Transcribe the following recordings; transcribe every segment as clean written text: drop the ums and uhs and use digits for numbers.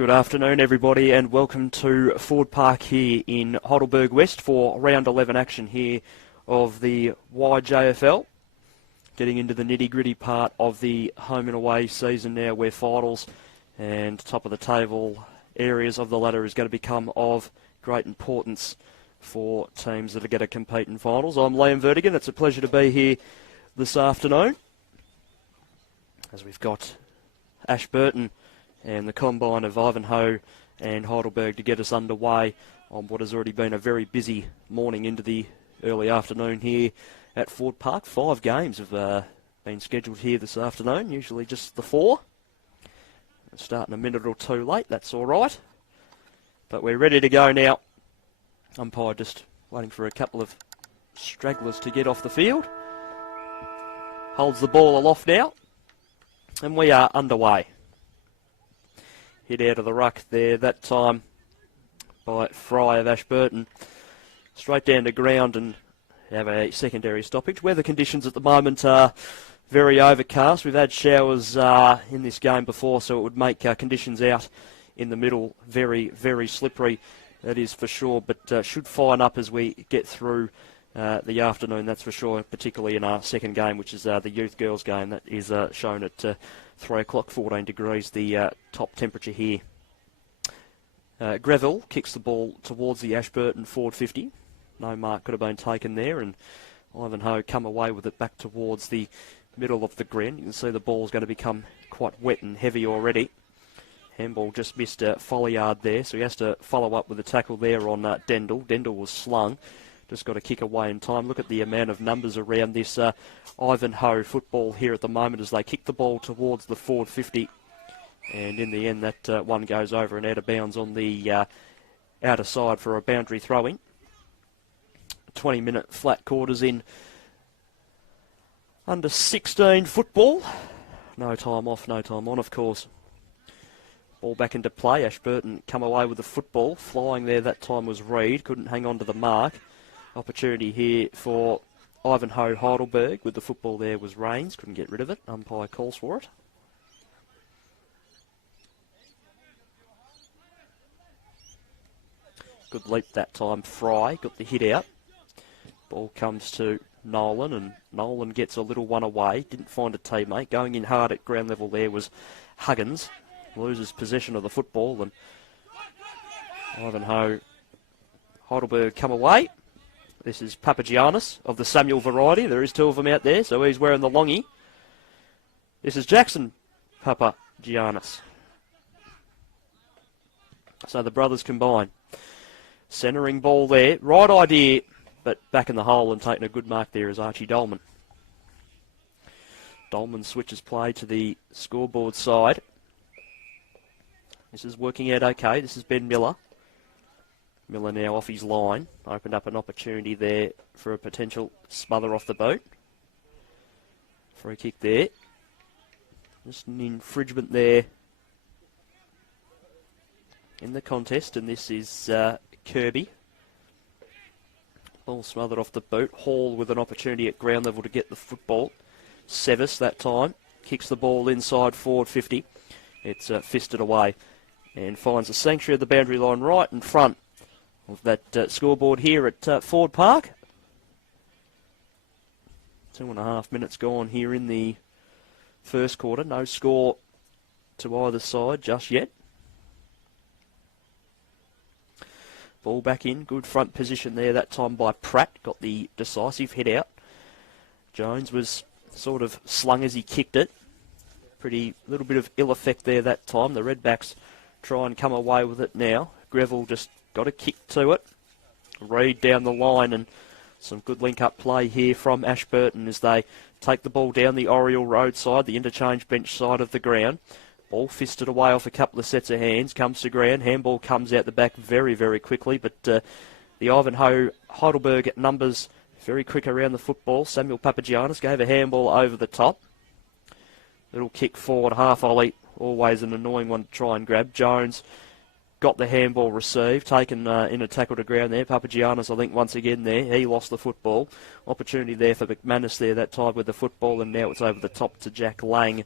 Good afternoon everybody and welcome to Ford Park here in Heidelberg West for round 11 action here of the YJFL. Getting into the nitty-gritty part of the home and away season now, where finals and top of the table areas of the ladder is going to become of great importance for teams that are going to compete in finals. I'm Liam Vertigan. It's a pleasure to be here this afternoon as we've got Ashburton and the combine of Ivanhoe and Heidelberg to get us underway on what has already been a very busy morning into the early afternoon here at Ford Park. 5 games have been scheduled here this afternoon, usually just the 4. Starting a minute or 2 late, that's all right. But we're ready to go now. Umpire just waiting for a couple of stragglers to get off the field. Holds the ball aloft now, and we are underway. Hit out of the ruck there that time by Fry of Ashburton. Straight down to ground and have a secondary stoppage. Weather conditions at the moment are very overcast. We've had showers in this game before, so it would make conditions out in the middle very, very slippery. That is for sure, but should fine up as we get through the afternoon, that's for sure, particularly in our second game, which is the youth girls game. That is shown at 3 o'clock, 14 degrees, the top temperature here. Greville kicks the ball towards the Ashburton forward 50. No mark could have been taken there, and Ivanhoe come away with it back towards the middle of the ground. You can see the ball's going to become quite wet and heavy already. Handball just missed Folliard there, so he has to follow up with a tackle there on Dendel. Dendel was slung. Just got to kick away in time. Look at the amount of numbers around this Ivanhoe football here at the moment as they kick the ball towards the forward 50. And in the end, that one goes over and out of bounds on the outer side for a boundary throw-in. 20-minute flat quarters in under 16 football. No time off, no time on, of course. Ball back into play. Ashburton come away with the football. Flying there that time was Reid. Couldn't hang on to the mark. Opportunity here for Ivanhoe-Heidelberg. With the football there was Rains. Couldn't get rid of it. Umpire calls for it. Good leap that time. Fry got the hit out. Ball comes to Nolan, and Nolan gets a little one away. Didn't find a teammate. Going in hard at ground level there was Huggins. Loses possession of the football, and Ivanhoe-Heidelberg come away. This is Papagiannis of the Samuel variety. There is 2 of them out there, so he's wearing the longie. This is Jackson Papagiannis. So the brothers combine. Centering ball there. Right idea, but back in the hole and taking a good mark there is Archie Dolman. Dolman switches play to the scoreboard side. This is working out okay. This is Ben Miller. Miller now off his line. Opened up an opportunity there for a potential smother off the boat. Free kick there. Just an infringement there in the contest, and this is Kirby. Ball smothered off the boot. Hall with an opportunity at ground level to get the football. Sevis that time. Kicks the ball inside forward 50. It's fisted away and finds the sanctuary of the boundary line right in front of that scoreboard here at Ford Park. 2.5 minutes gone here in the first quarter. No score to either side just yet. Ball back in. Good front position there that time by Pratt. Got the decisive hit out. Jones was sort of slung as he kicked it. Pretty little bit of ill effect there that time. The Redbacks try and come away with it now. Greville just got a kick to it. Reid down the line, and some good link-up play here from Ashburton as they take the ball down the Oriel Road side, the interchange bench side of the ground. Ball fisted away off a couple of sets of hands, comes to ground. Handball comes out the back very, very quickly, but the Ivanhoe-Heidelberg numbers very quick around the football. Samuel Papagiannis gave a handball over the top. Little kick forward, half ollie, always an annoying one to try and grab. Jones got the handball received, taken in a tackle to ground there. Papagiannis, I think, once again there. He lost the football. Opportunity there for McManus there that time with the football, and now it's over the top to Jack Lang.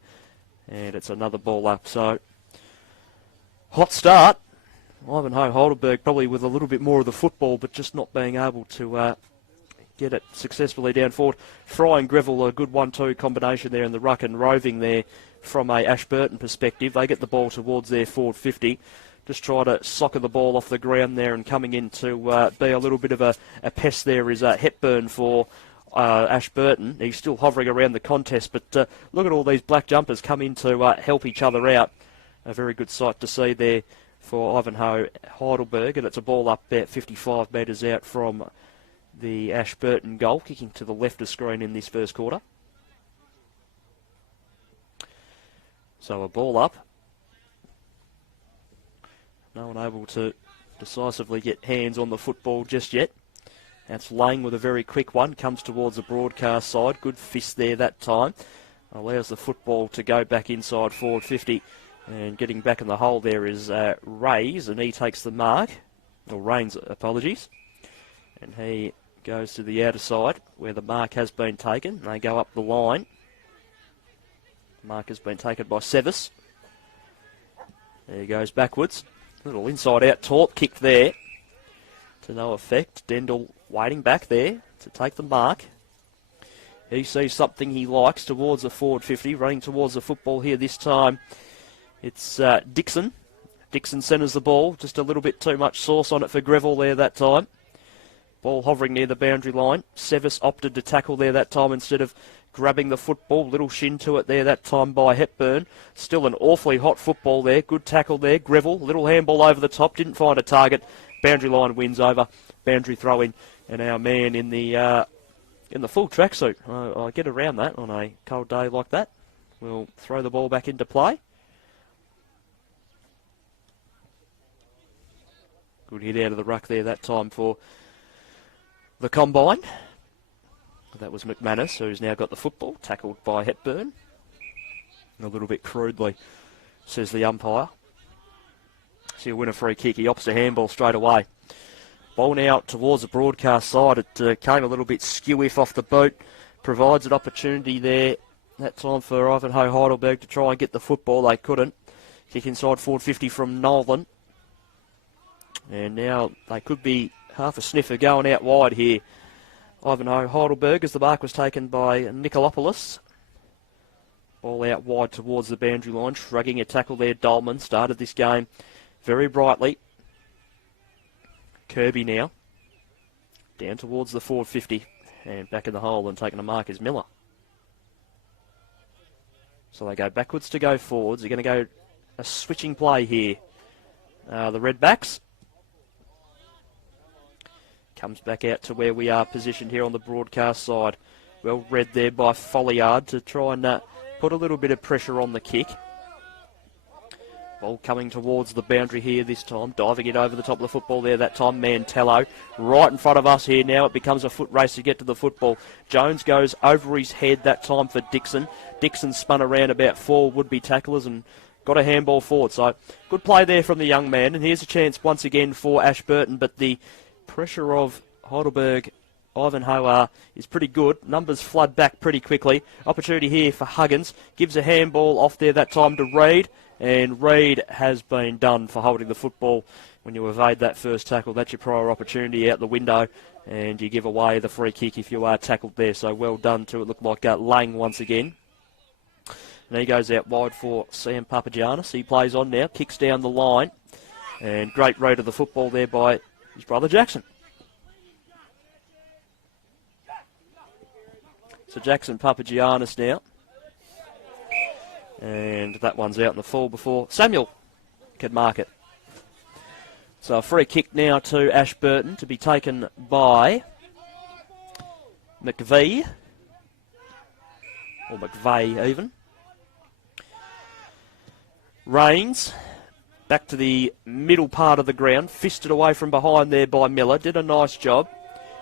And it's another ball up. So hot start. Ivanhoe-Heidelberg probably with a little bit more of the football, but just not being able to get it successfully down forward. Fry and Greville, a good 1-2 combination there in the ruck, and roving there from a Ashburton perspective. They get the ball towards their forward 50. Just try to soccer the ball off the ground there, and coming in to be a little bit of a pest there is Hepburn for Ashburton. He's still hovering around the contest, but look at all these black jumpers come in to help each other out. A very good sight to see there for Ivanhoe-Heidelberg, and it's a ball up there 55 metres out from the Ashburton goal, kicking to the left of screen in this first quarter. So a ball up. No one able to decisively get hands on the football just yet. That's Lang with a very quick one. Comes towards the broadcast side. Good fist there that time. Allows the football to go back inside forward 50. And getting back in the hole there is Rays, and he takes the mark. Or Rains, apologies. And he goes to the outer side where the mark has been taken. They go up the line. Mark has been taken by Sevis. There he goes backwards. Little inside-out taunt kick there to no effect. Dendel waiting back there to take the mark. He sees something he likes towards the forward 50, running towards the football here this time. It's Dixon. Dixon centres the ball. Just a little bit too much sauce on it for Greville there that time. Ball hovering near the boundary line. Sevis opted to tackle there that time instead of grabbing the football. Little shin to it there that time by Hepburn. Still an awfully hot football there. Good tackle there. Greville, little handball over the top. Didn't find a target. Boundary line wins over. Boundary throw in. And our man in the full tracksuit. I get around that on a cold day like that. We'll throw the ball back into play. Good hit out of the ruck there that time for the combine. That was McManus, who's now got the football, tackled by Hepburn. A little bit crudely, says the umpire. So he'll win a free kick. He opts a handball straight away. Ball now towards the broadcast side. It came a little bit skew-if off the boot. Provides an opportunity there. That time for Ivanhoe-Heidelberg to try and get the football. They couldn't. Kick inside forward 50 from Nolan. And now they could be half a sniffer going out wide here. Ivanhoe-Heidelberg as the mark was taken by Nicolopoulos. Ball out wide towards the boundary line. Shrugging a tackle there. Dolman started this game very brightly. Kirby now. Down towards the forward 50. And back in the hole and taking a mark is Miller. So they go backwards to go forwards. They're going to go a switching play here. The Redbacks. Comes back out to where we are positioned here on the broadcast side. Well read there by Folliard to try and put a little bit of pressure on the kick. Ball coming towards the boundary here this time. Diving it over the top of the football there that time. Mantello right in front of us here now. It becomes a foot race to get to the football. Jones goes over his head that time for Dixon. Dixon spun around about four would-be tacklers and got a handball forward. So good play there from the young man. And here's a chance once again for Ashburton, but the pressure of Heidelberg, Ivanhoe is pretty good. Numbers flood back pretty quickly. Opportunity here for Huggins. Gives a handball off there that time to Reid. And Reid has been done for holding the football. When you evade that first tackle, that's your prior opportunity out the window. And you give away the free kick if you are tackled there. So well done to it. Looked like Lang once again. And he goes out wide for Sam Papagiannis. He plays on now. Kicks down the line. And great read of the football there by his brother Jackson. So Jackson Papagiannis now. And that one's out in the full before Samuel can mark it. So a free kick now to Ashburton to be taken by McVee. Or McVeigh even. Rains. Back to the middle part of the ground. Fisted away from behind there by Miller. Did a nice job.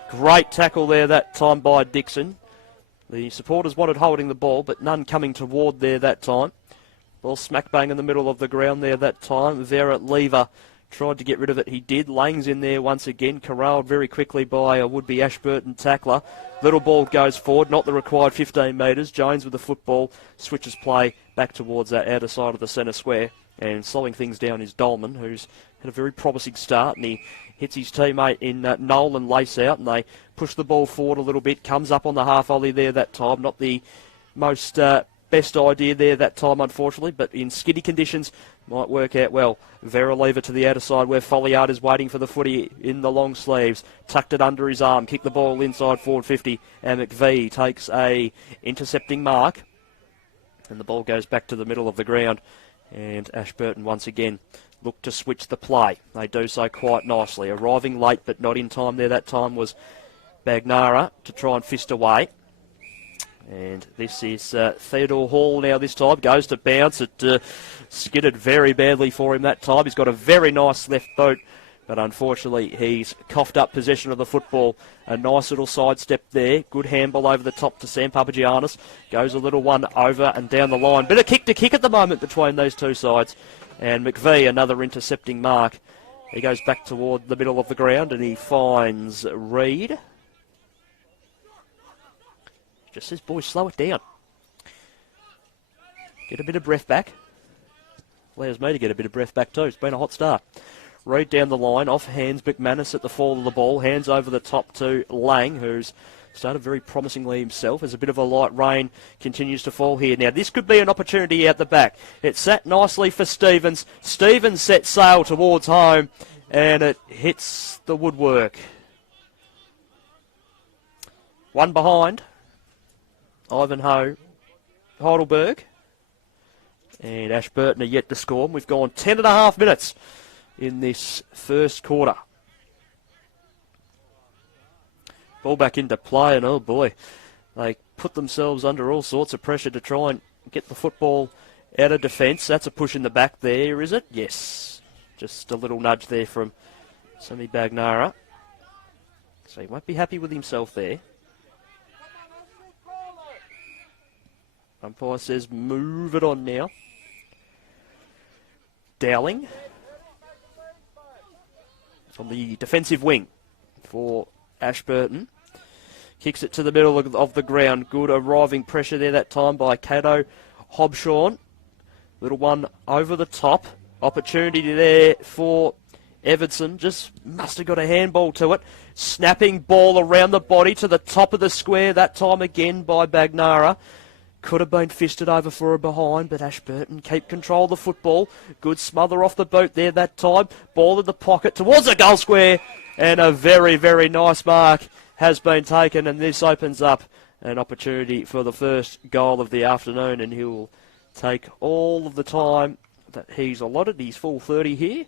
Great tackle there that time by Dixon. The supporters wanted holding the ball, but none coming toward there that time. Ball smack bang in the middle of the ground there that time. Vera Lever tried to get rid of it. He did. Lang's in there once again. Corralled very quickly by a would-be Ashburton tackler. Little ball goes forward, not the required 15 metres. Jones with the football switches play back towards that outer side of the centre square. And slowing things down is Dolman, who's had a very promising start, and he hits his teammate in Nolan Lace out, and they push the ball forward a little bit. Comes up on the half volley there that time. Not the most best idea there that time, unfortunately, but in skiddy conditions, might work out well. Vera lever to the outer side where Folliard is waiting for the footy in the long sleeves. Tucked it under his arm, kicked the ball inside forward 50, and McVie takes a intercepting mark, and the ball goes back to the middle of the ground, and Ashburton once again look to switch the play. They do so quite nicely. Arriving late but not in time there that time was Bagnara to try and fist away. And this is Theodore Hall now this time. Goes to bounce. It skidded very badly for him that time. He's got a very nice left boot, but unfortunately he's coughed up possession of the football. A nice little sidestep there. Good handball over the top to Sam Papagiannis. Goes a little one over and down the line. Bit of kick to kick at the moment between those two sides. And McVie, another intercepting mark. He goes back toward the middle of the ground and he finds Reed. Just says, boys, slow it down. Get a bit of breath back. Allows me to get a bit of breath back too. It's been a hot start. Reed down the line, off hands McManus at the fall of the ball. Hands over the top to Lang, who's started very promisingly himself as a bit of a light rain continues to fall here. Now, this could be an opportunity out the back. It sat nicely for Stevens. Stevens set sail towards home, and it hits the woodwork. One behind. Ivanhoe-Heidelberg. And Ashburton are yet to score. We've gone 10.5 minutes in this first quarter. Ball back into play, and oh boy, they put themselves under all sorts of pressure to try and get the football out of defence. That's a push in the back there, is it? Yes. Just a little nudge there from Sami Bagnara. So he won't be happy with himself there. Umpire says move it on now. Dowling on the defensive wing for Ashburton. Kicks it to the middle of the ground. Good arriving pressure there that time by Cato Hobshawn. Little one over the top. Opportunity there for Everton. Just must have got a handball to it. Snapping ball around the body to the top of the square. That time again by Bagnara. Could have been fisted over for a behind, but Ashburton keep control of the football. Good smother off the boot there that time. Ball in the pocket towards the goal square. And a very, very nice mark has been taken. And this opens up an opportunity for the first goal of the afternoon. And he'll take all of the time that he's allotted. He's full 30 here.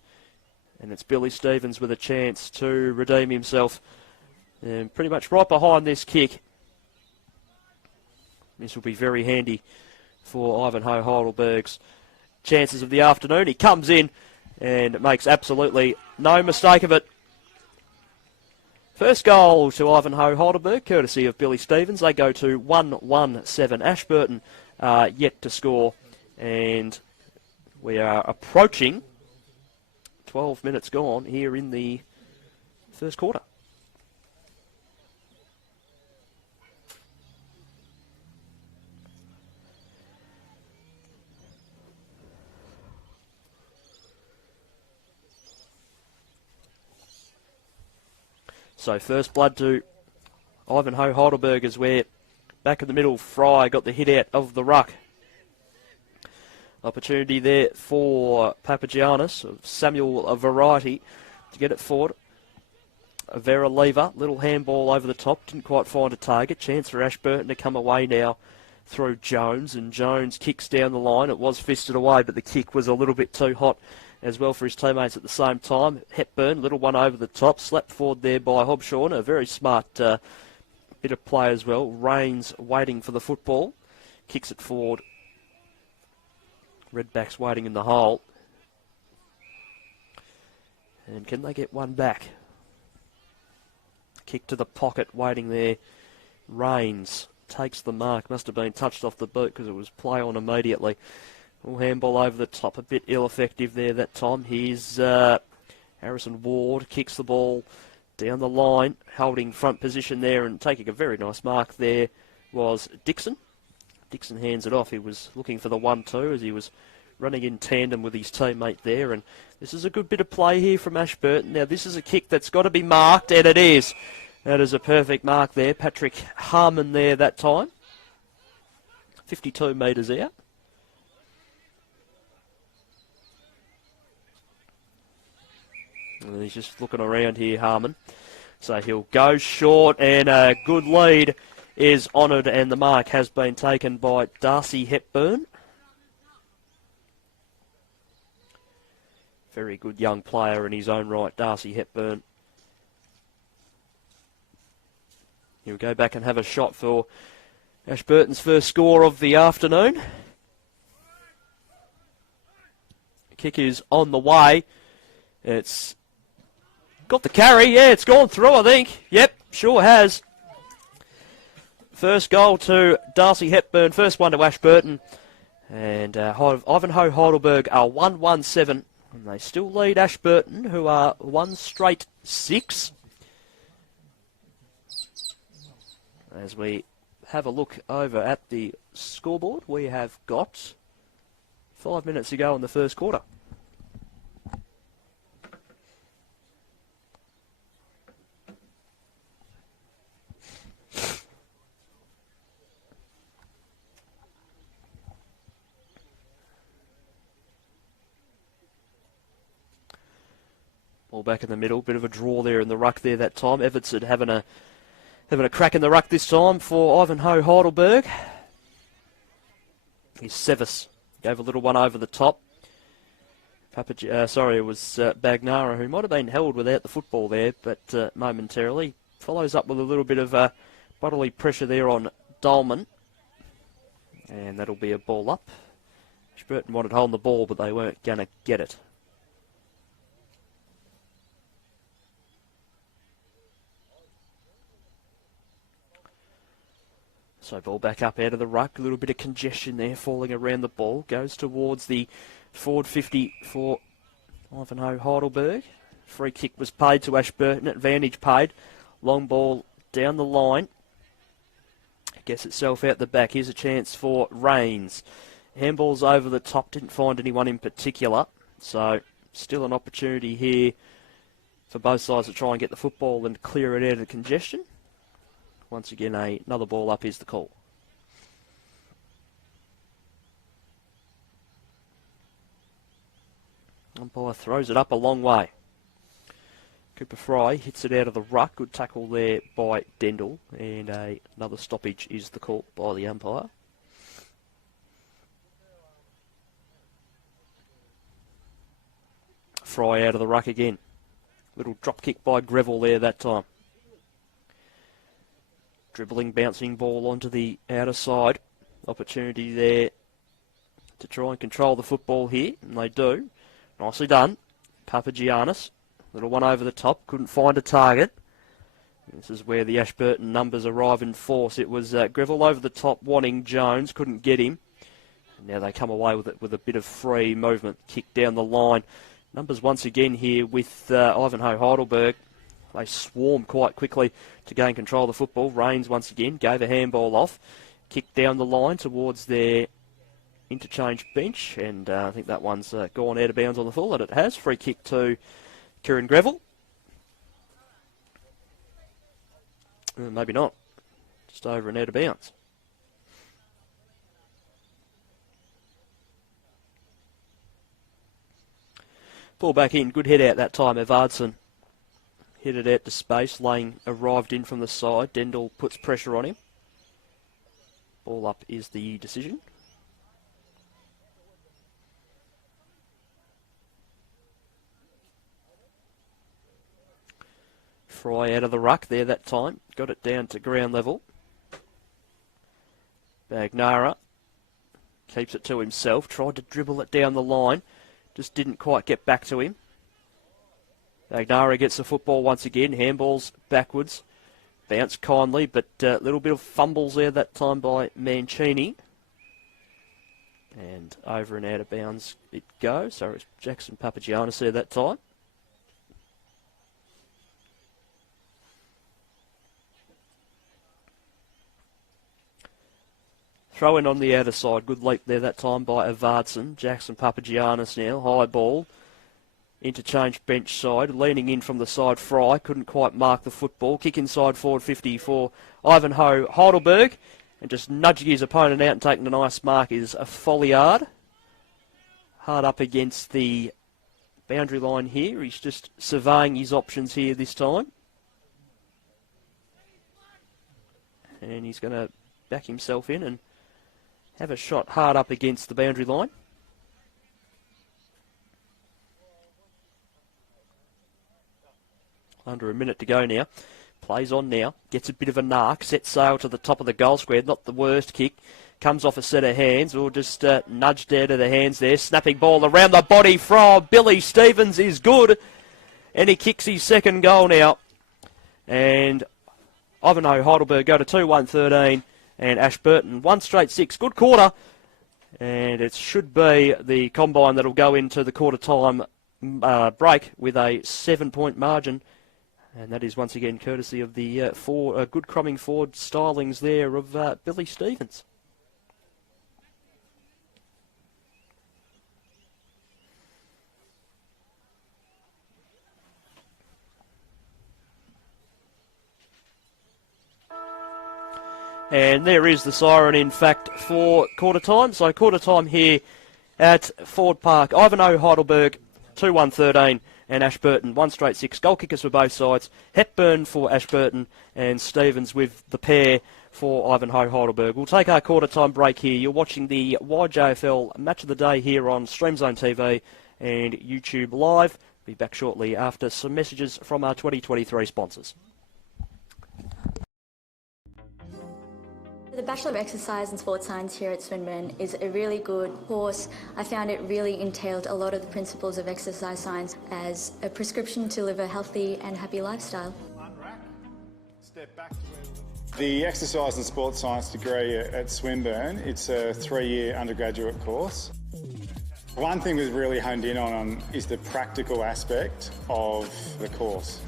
And it's Billy Stevens with a chance to redeem himself. And pretty much right behind this kick. This will be very handy for Ivanhoe-Heidelberg's chances of the afternoon. He comes in and makes absolutely no mistake of it. First goal to Ivanhoe-Heidelberg, courtesy of Billy Stevens. They go to 1-1-7. Ashburton yet to score. And we are approaching 12 minutes gone here in the first quarter. So first blood to Ivanhoe-Heidelberg as we're back in the middle. Fry got the hit out of the ruck. Opportunity there for Papagiannis of Samuel Variety to get it forward. A Vera lever, little handball over the top, didn't quite find a target. Chance for Ashburton to come away now through Jones, and Jones kicks down the line. It was fisted away, but the kick was a little bit too hot as well for his teammates at the same time. Hepburn, little one over the top, slapped forward there by Hobshawn. A very smart bit of play as well. Rains waiting for the football. Kicks it forward. Redbacks waiting in the hole. And can they get one back? Kick to the pocket, waiting there. Rains takes the mark. Must have been touched off the boot because it was play on immediately. Little handball over the top, a bit ill-effective there that time. Here's Harrison Ward, kicks the ball down the line, holding front position there and taking a very nice mark there was Dixon. Dixon hands it off. He was looking for the 1-2 as he was running in tandem with his teammate there. And this is a good bit of play here from Ashburton. Now, this is a kick that's got to be marked, and it is. That is a perfect mark there. Patrick Harmon there that time. 52 metres out. And he's just looking around here, Harmon. So he'll go short, and a good lead is honoured, and the mark has been taken by Darcy Hepburn. Very good young player in his own right, Darcy Hepburn. He'll go back and have a shot for Ashburton's first score of the afternoon. The kick is on the way. It's got the carry. Yeah, it's gone through, I think. Yep, sure has. First goal to Darcy Hepburn. First one to Ashburton. And Ivanhoe-Heidelberg are 1-1-7. And they still lead Ashburton, who are 1 straight 6. As we have a look over at the scoreboard, we have got 5 minutes to go in the first quarter. Ball back in the middle, bit of a draw there in the ruck there that time. Everton having a crack in the ruck this time for Ivanhoe-Heidelberg. He's Sevis. Gave a little one over the top. It was Bagnara, who might have been held without the football there, but momentarily. Follows up with a little bit of bodily pressure there on Dolman. And that'll be a ball up. Ashburton wanted to hold the ball, but they weren't going to get it. So ball back up out of the ruck. A little bit of congestion there, falling around the ball. Goes towards the forward 50 for Ivanhoe-Heidelberg. Free kick was paid to Ashburton. Advantage paid. Long ball down the line. Gets itself out the back. Here's a chance for Rains. Handball's over the top. Didn't find anyone in particular. So still an opportunity here for both sides to try and get the football and clear it out of the congestion. Once again, another ball up is the call. Umpire throws it up a long way. Cooper Fry hits it out of the ruck. Good tackle there by Dendel. And another stoppage is the call by the umpire. Fry out of the ruck again. Little drop kick by Greville there that time. Dribbling, bouncing ball onto the outer side. Opportunity there to try and control the football here, and they do. Nicely done. Papagiannis, little one over the top, couldn't find a target. This is where the Ashburton numbers arrive in force. It was Greville over the top wanting Jones, couldn't get him. And now they come away with it with a bit of free movement. Kick down the line. Numbers once again here with Ivanhoe-Heidelberg. They swarm quite quickly to gain control of the football. Rains once again gave a handball off. Kicked down the line towards their interchange bench. And I think that one's gone out of bounds on the full. And it has. Free kick to Kieran Greville. Maybe not. Just over and out of bounds. Ball back in. Good head out that time, Evardson. Hit it out to space. Lane arrived in from the side. Dendel puts pressure on him. Ball up is the decision. Fry out of the ruck there that time. Got it down to ground level. Bagnara keeps it to himself. Tried to dribble it down the line. Just didn't quite get back to him. Bagnara gets the football once again. Handballs backwards. Bounce kindly, but a little bit of fumbles there that time by Mancini. And over and out of bounds it goes. So it's Jackson Papagiannis there that time. Throw in on the outer side. Good leap there that time by Avardson. Jackson Papagiannis now. High ball. Interchange bench side. Leaning in from the side, Fry. Couldn't quite mark the football. Kick inside forward 50 for Ivanhoe-Heidelberg. And just nudging his opponent out and taking a nice mark is a Folliard. Hard up against the boundary line here. He's just surveying his options here this time. And he's going to back himself in and have a shot hard up against the boundary line. Under a minute to go now. Plays on now. Gets a bit of a narc. Sets sail to the top of the goal square. Not the worst kick. Comes off a set of hands. Or just nudged out of the hands there. Snapping ball around the body from Billy Stevens is good. And he kicks his second goal now. And Ivanhoe-Heidelberg go to 2-1-13. And Ashburton 1 straight 6. Good quarter. And it should be the combine that'll go into the quarter time break with a 7-point margin. And that is once again courtesy of the good crumbing forward stylings there of Billy Stevens. And there is the siren, in fact, for quarter time. So quarter time here at Ford Park. Ivanhoe-Heidelberg 2-1-13 and Ashburton 1 straight 6. Goal kickers for both sides. Hepburn for Ashburton and Stevens with the pair for Ivanhoe-Heidelberg. We'll take our quarter time break here. You're watching the YJFL Match of the Day here on Streamzone TV and YouTube Live. Be back shortly after some messages from our 2023 sponsors. The Bachelor of Exercise and Sports Science here at Swinburne is a really good course. I found it really entailed a lot of the principles of exercise science as a prescription to live a healthy and happy lifestyle. Step back to the Exercise and Sports Science degree at Swinburne, it's a 3-year undergraduate course. One thing we've really honed in on is the practical aspect of the course.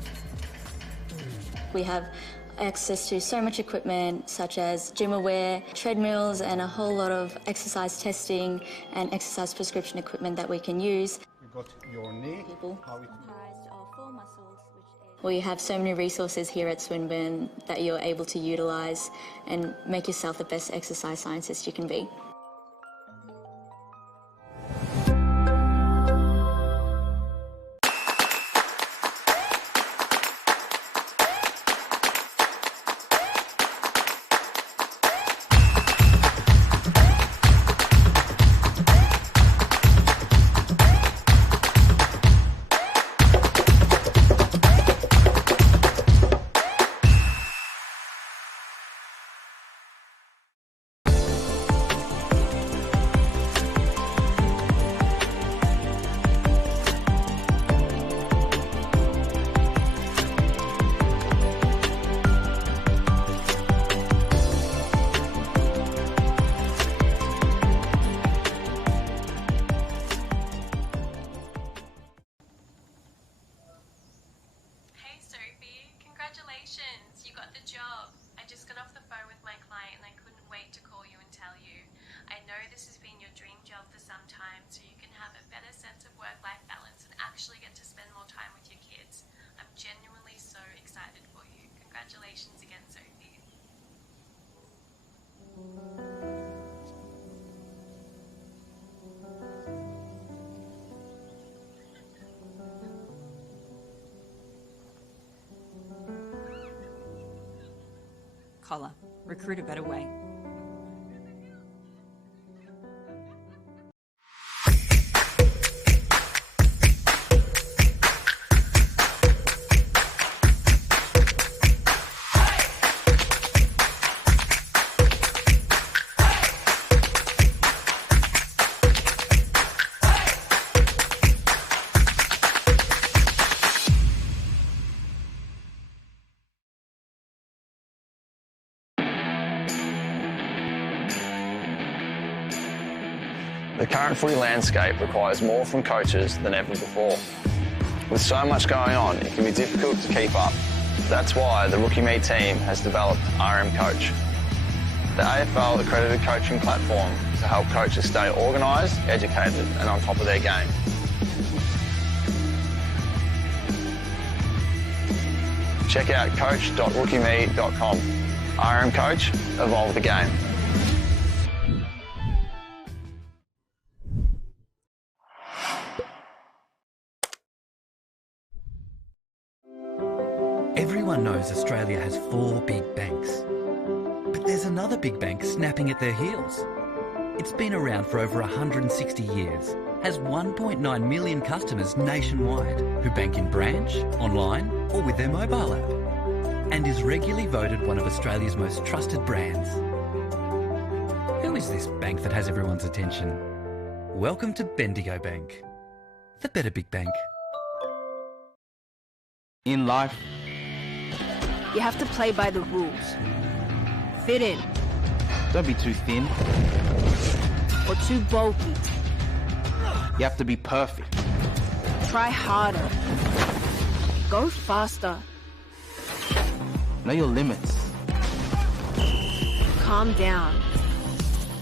We have access to so much equipment such as gym-aware, treadmills and a whole lot of exercise testing and exercise prescription equipment that we can use. You've got your knee. We have so many resources here at Swinburne that you're able to utilise and make yourself the best exercise scientist you can be. Congratulations, you got the job. I just got off the phone with my client and I couldn't wait to call you and tell you. I know this has been your dream job for some time, so you can have a better sense of work-life balance and actually get to spend more time with your kids. I'm genuinely so excited for you. Congratulations again, Sophie. Collar. Recruit a better way. The current footy landscape requires more from coaches than ever before. With so much going on, it can be difficult to keep up. That's why the Rookie Me team has developed RM Coach. the AFL accredited coaching platform to help coaches stay organised, educated and on top of their game. Check out coach.rookieme.com. RM Coach, evolve the game. Everyone knows Australia has 4 big banks. But there's another big bank snapping at their heels. It's been around for over 160 years, has 1.9 million customers nationwide who bank in branch, online or with their mobile app, and is regularly voted one of Australia's most trusted brands. Who is this bank that has everyone's attention? Welcome to Bendigo Bank, the better big bank. In life, you have to play by the rules. Fit in. Don't be too thin. Or too bulky. You have to be perfect. Try harder. Go faster. Know your limits. Calm down.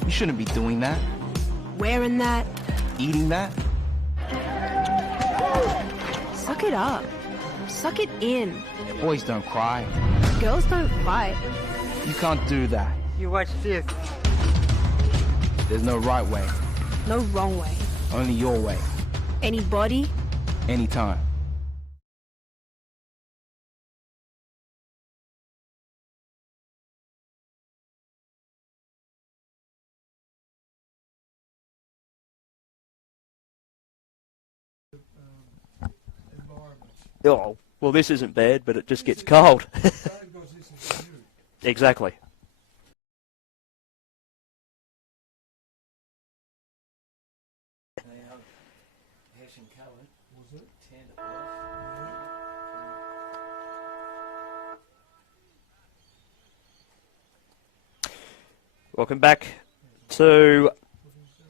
You shouldn't be doing that. Wearing that. Eating that. Suck it up. Suck it in. Boys don't cry. Girls don't fight. You can't do that. You watch this. There's no right way. No wrong way. Only your way. Anybody. Anytime. Oh, well, this isn't bad, but it just gets cold. Exactly. Welcome back to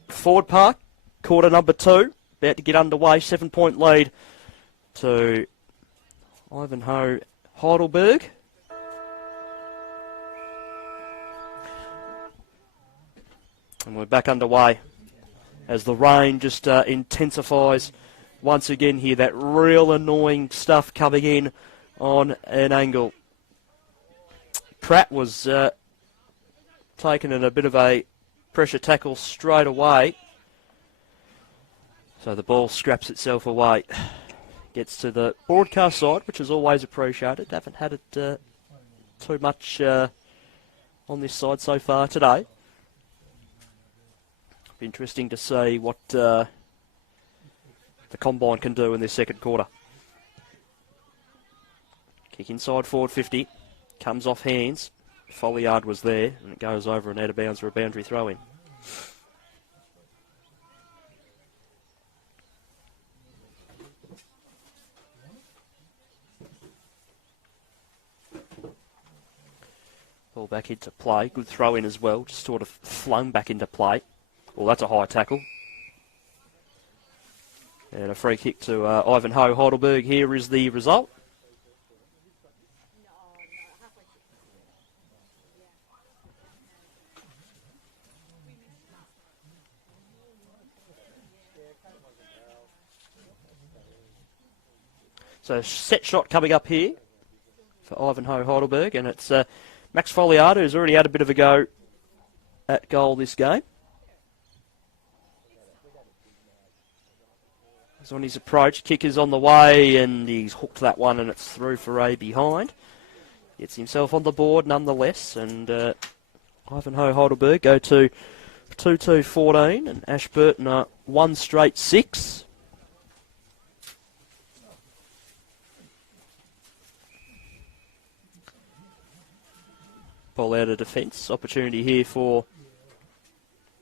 Ford Park, quarter number 2. About to get underway, 7-point lead to Ivanhoe-Heidelberg. And we're back underway as the rain just intensifies once again here. That real annoying stuff coming in on an angle. Pratt was taken in a bit of a pressure tackle straight away. So the ball scraps itself away. Gets to the broadcast side, which is always appreciated. Haven't had it too much on this side so far today. Be interesting to see what the Combine can do in this second quarter. Kick inside forward 50. Comes off hands. Folliard was there, and it goes over and out of bounds for a boundary throw-in. Ball back into play. Good throw-in as well. Just sort of flung back into play. Well, that's a high tackle. And a free kick to Ivanhoe-Heidelberg here is the result. So set shot coming up here for Ivanhoe-Heidelberg, and it's Max Folliard, who's already had a bit of a go at goal this game. He's on his approach, kick is on the way, and he's hooked that one, and it's through for a behind. Gets himself on the board nonetheless, and Ivanhoe-Heidelberg go to 2-2-14, and Ashburton are 1 straight 6. Ball out of defence. Opportunity here for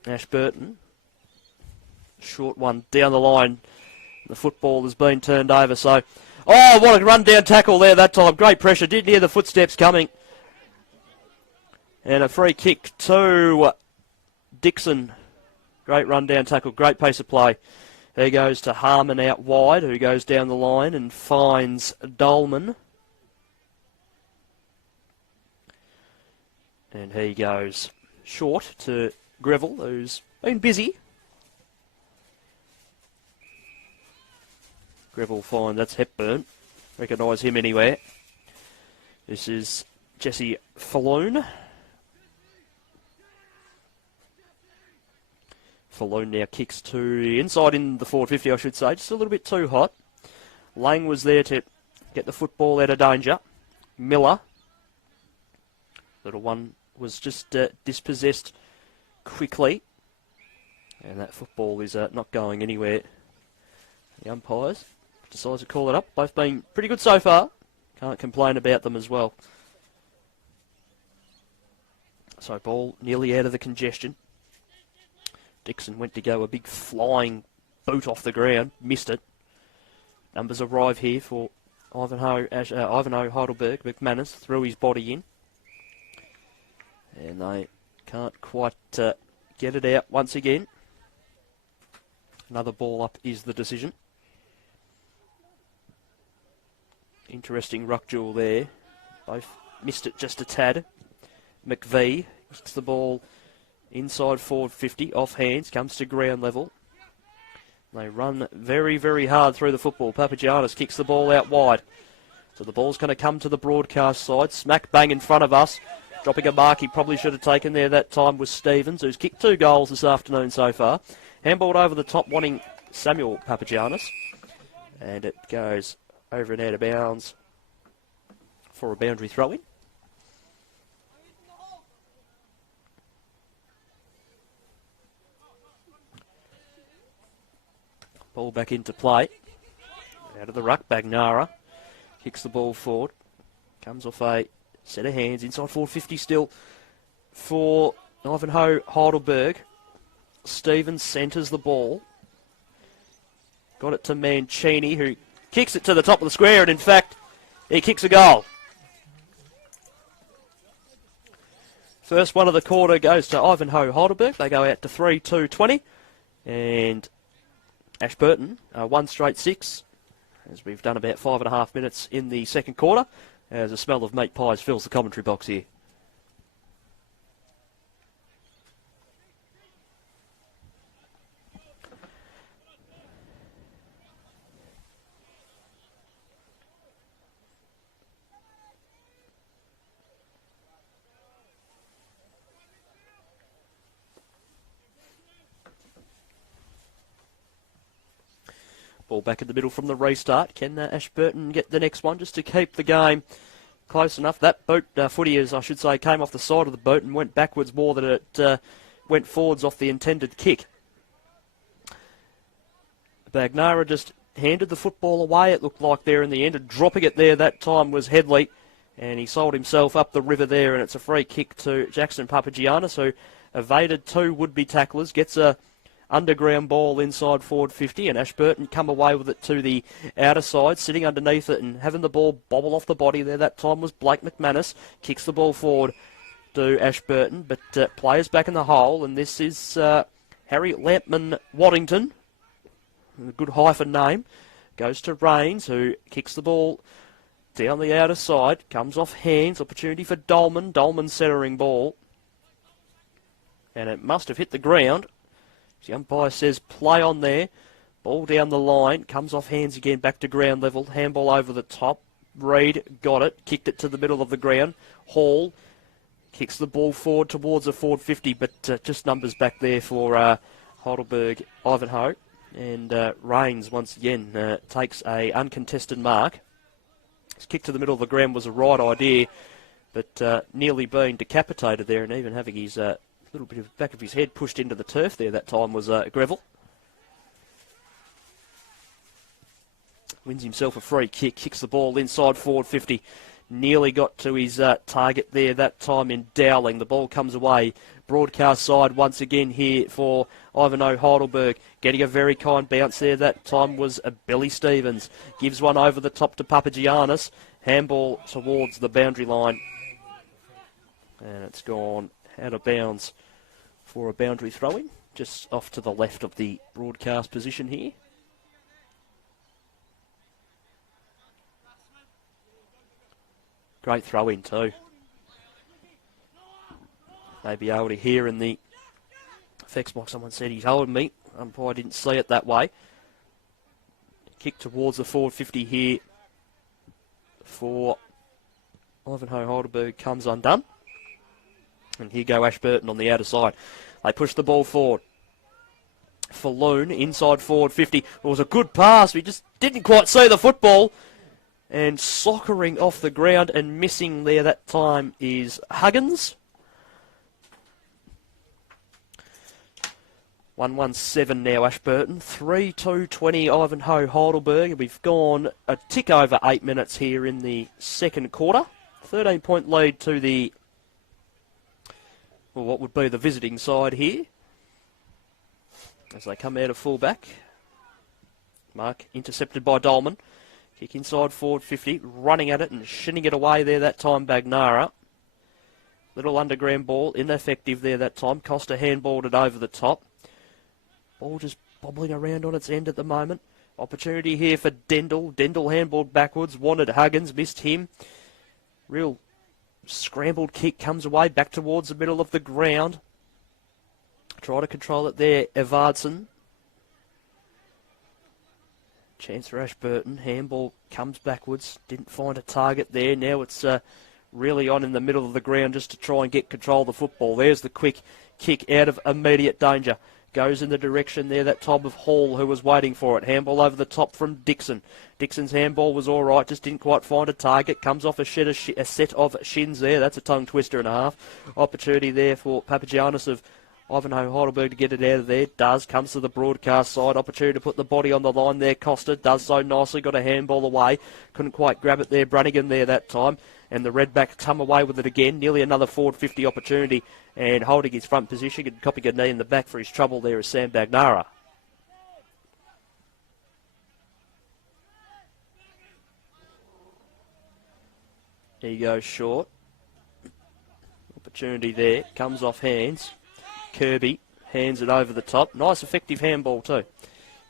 Ashburton. Short one down the line. The football has been turned over. So, oh, what a run-down tackle there that time. Great pressure. Didn't hear the footsteps coming. And a free kick to Dixon. Great run-down tackle. Great pace of play. There goes to Harmon out wide, who goes down the line and finds Dolman. And he goes short to Greville, who's been busy. Greville finds that's Hepburn. Recognise him anywhere. This is Jesse Falloon. Falloon now kicks to inside in the forward 50, I should say. Just a little bit too hot. Lang was there to get the football out of danger. Miller. Little one was just dispossessed quickly. And that football is not going anywhere. The umpires decides to call it up. Both been pretty good so far. Can't complain about them as well. So ball nearly out of the congestion. Dixon went to go a big flying boot off the ground. Missed it. Numbers arrive here for Ivanhoe-Heidelberg. McManus threw his body in. And they can't quite get it out once again. Another ball up is the decision. Interesting ruck duel there. Both missed it just a tad. McVee kicks the ball inside forward 50, off hands, comes to ground level. They run very, very hard through the football. Papagiannis kicks the ball out wide. So the ball's going to come to the broadcast side. Smack bang in front of us. Dropping a mark he probably should have taken there that time was Stevens, who's kicked 2 goals this afternoon so far. Handballed over the top, wanting Samuel Papagiannis. And it goes over and out of bounds for a boundary throw-in. Ball back into play. Out of the ruck, Bagnara kicks the ball forward. Comes off a set of hands. Inside 450 still for Ivanhoe-Heidelberg. Stevens centres the ball. Got it to Mancini, who kicks it to the top of the square, and in fact, he kicks a goal. First one of the quarter goes to Ivanhoe-Heidelberg. They go out to 3-2-20. And Ashburton, 1 straight 6, as we've done about 5.5 minutes in the second quarter, as a smell of meat pies fills the commentary box here. Ball back in the middle from the restart. Can Ashburton get the next one just to keep the game close enough? That boat footy, as I should say, came off the side of the boat and went backwards more than it went forwards off the intended kick. Bagnara just handed the football away, it looked like there in the end. And dropping it there that time was Headley. And he sold himself up the river there, and it's a free kick to Jackson Papagiannis, who evaded 2 would-be tacklers, gets a underground ball inside forward 50, and Ashburton come away with it to the outer side, sitting underneath it and having the ball bobble off the body there. That time was Blake McManus, kicks the ball forward to Ashburton, but players back in the hole, and this is Harry Lampman Waddington, a good hyphen name, goes to Rains, who kicks the ball down the outer side, comes off hands, opportunity for Dolman, centering ball, and it must have hit the ground. The umpire says play on there. Ball down the line. Comes off hands again back to ground level. Handball over the top. Reid got it. Kicked it to the middle of the ground. Hall kicks the ball forward towards the forward 50, but just numbers back there for Heidelberg Ivanhoe. And Rains once again takes a uncontested mark. His kick to the middle of the ground was a right idea, but nearly being decapitated there and even having his little bit of back of his head pushed into the turf there that time was Greville. Wins himself a free kick, kicks the ball inside forward 50. Nearly got to his target there that time in Dowling. The ball comes away. Broadcast side once again here for Ivanhoe-Heidelberg. Getting a very kind bounce there. That time was Billy Stevens. Gives one over the top to Papagiannis. Handball towards the boundary line. And it's gone out of bounds for a boundary throw-in, just off to the left of the broadcast position here. Great throw-in too. may be able to hear in the effects box. Someone said he told me. Umpire didn't see it that way. Kick towards the forward 50 here for Ivanhoe-Heidelberg comes undone. And here go Ashburton on the outer side. They push the ball forward. Falloon inside forward 50. It was a good pass. We just didn't quite see the football. And soccering off the ground and missing there that time is Huggins. 1-1-7 now Ashburton. 3-2-20 Ivanhoe-Heidelberg. We've gone a tick over 8 minutes here in the second quarter. 13-point lead to the, well, what would be the visiting side here. As they come out of fullback. Mark intercepted by Dolman. Kick inside forward 50. Running at it and shinning it away there that time, Bagnara. Little underground ball. Ineffective there that time. Costa handballed it over the top. Ball just bobbling around on its end at the moment. Opportunity here for Dendel. Dendel handballed backwards. Wanted Huggins. Missed him. Real scrambled kick comes away back towards the middle of the ground. Try to control it there, Evardson. Chance for Ashburton. Handball comes backwards. Didn't find a target there. Now it's really on in the middle of the ground just to try and get control of the football. There's the quick kick out of immediate danger. Goes in the direction there, that time of Hall, who was waiting for it. Handball over the top from Dixon. Dixon's handball was all right, just didn't quite find a target. Comes off a set of shins there. That's a tongue twister and a half. Opportunity there for Papagiannis of Ivanhoe-Heidelberg to get it out of there. Does. Comes to the broadcast side. Opportunity to put the body on the line there. Costa does so nicely. Got a handball away. Couldn't quite grab it there. Brannigan there that time. And the Redback come away with it again. Nearly another forward 50 opportunity. And holding his front position and copying a knee in the back for his trouble there is Sam Bagnara. There you go, short. Opportunity there. Comes off hands. Kirby hands it over the top. Nice effective handball too.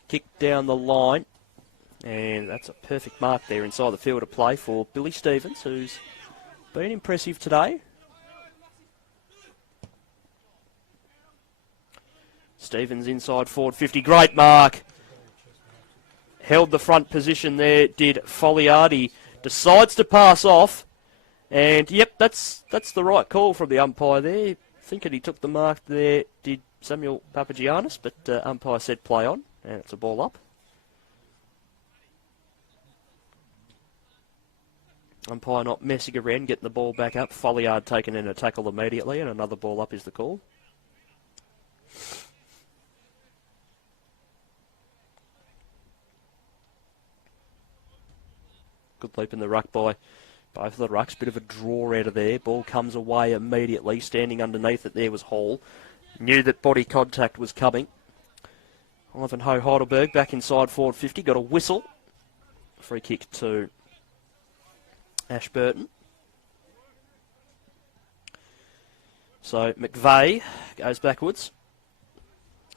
Kick down the line. And that's a perfect mark there inside the field of play for Billy Stevens, who's been impressive today. Stevens inside forward 50. Great mark. Held the front position there, did Folliard. He decides to pass off. And, yep, that's the right call from the umpire there. Thinking he took the mark there, did Samuel Papagiannis, but umpire said play on, and it's a ball up. Umpire not messing around, getting the ball back up. Folliard taken in a tackle immediately, and another ball up is the call. Good leap in the ruck by both of the rucks. Bit of a draw out of there. Ball comes away immediately. Standing underneath it there was Hall. Knew that body contact was coming. Ivanhoe-Heidelberg back inside forward 50. Got a whistle. Free kick to Ashburton. So McVeigh goes backwards.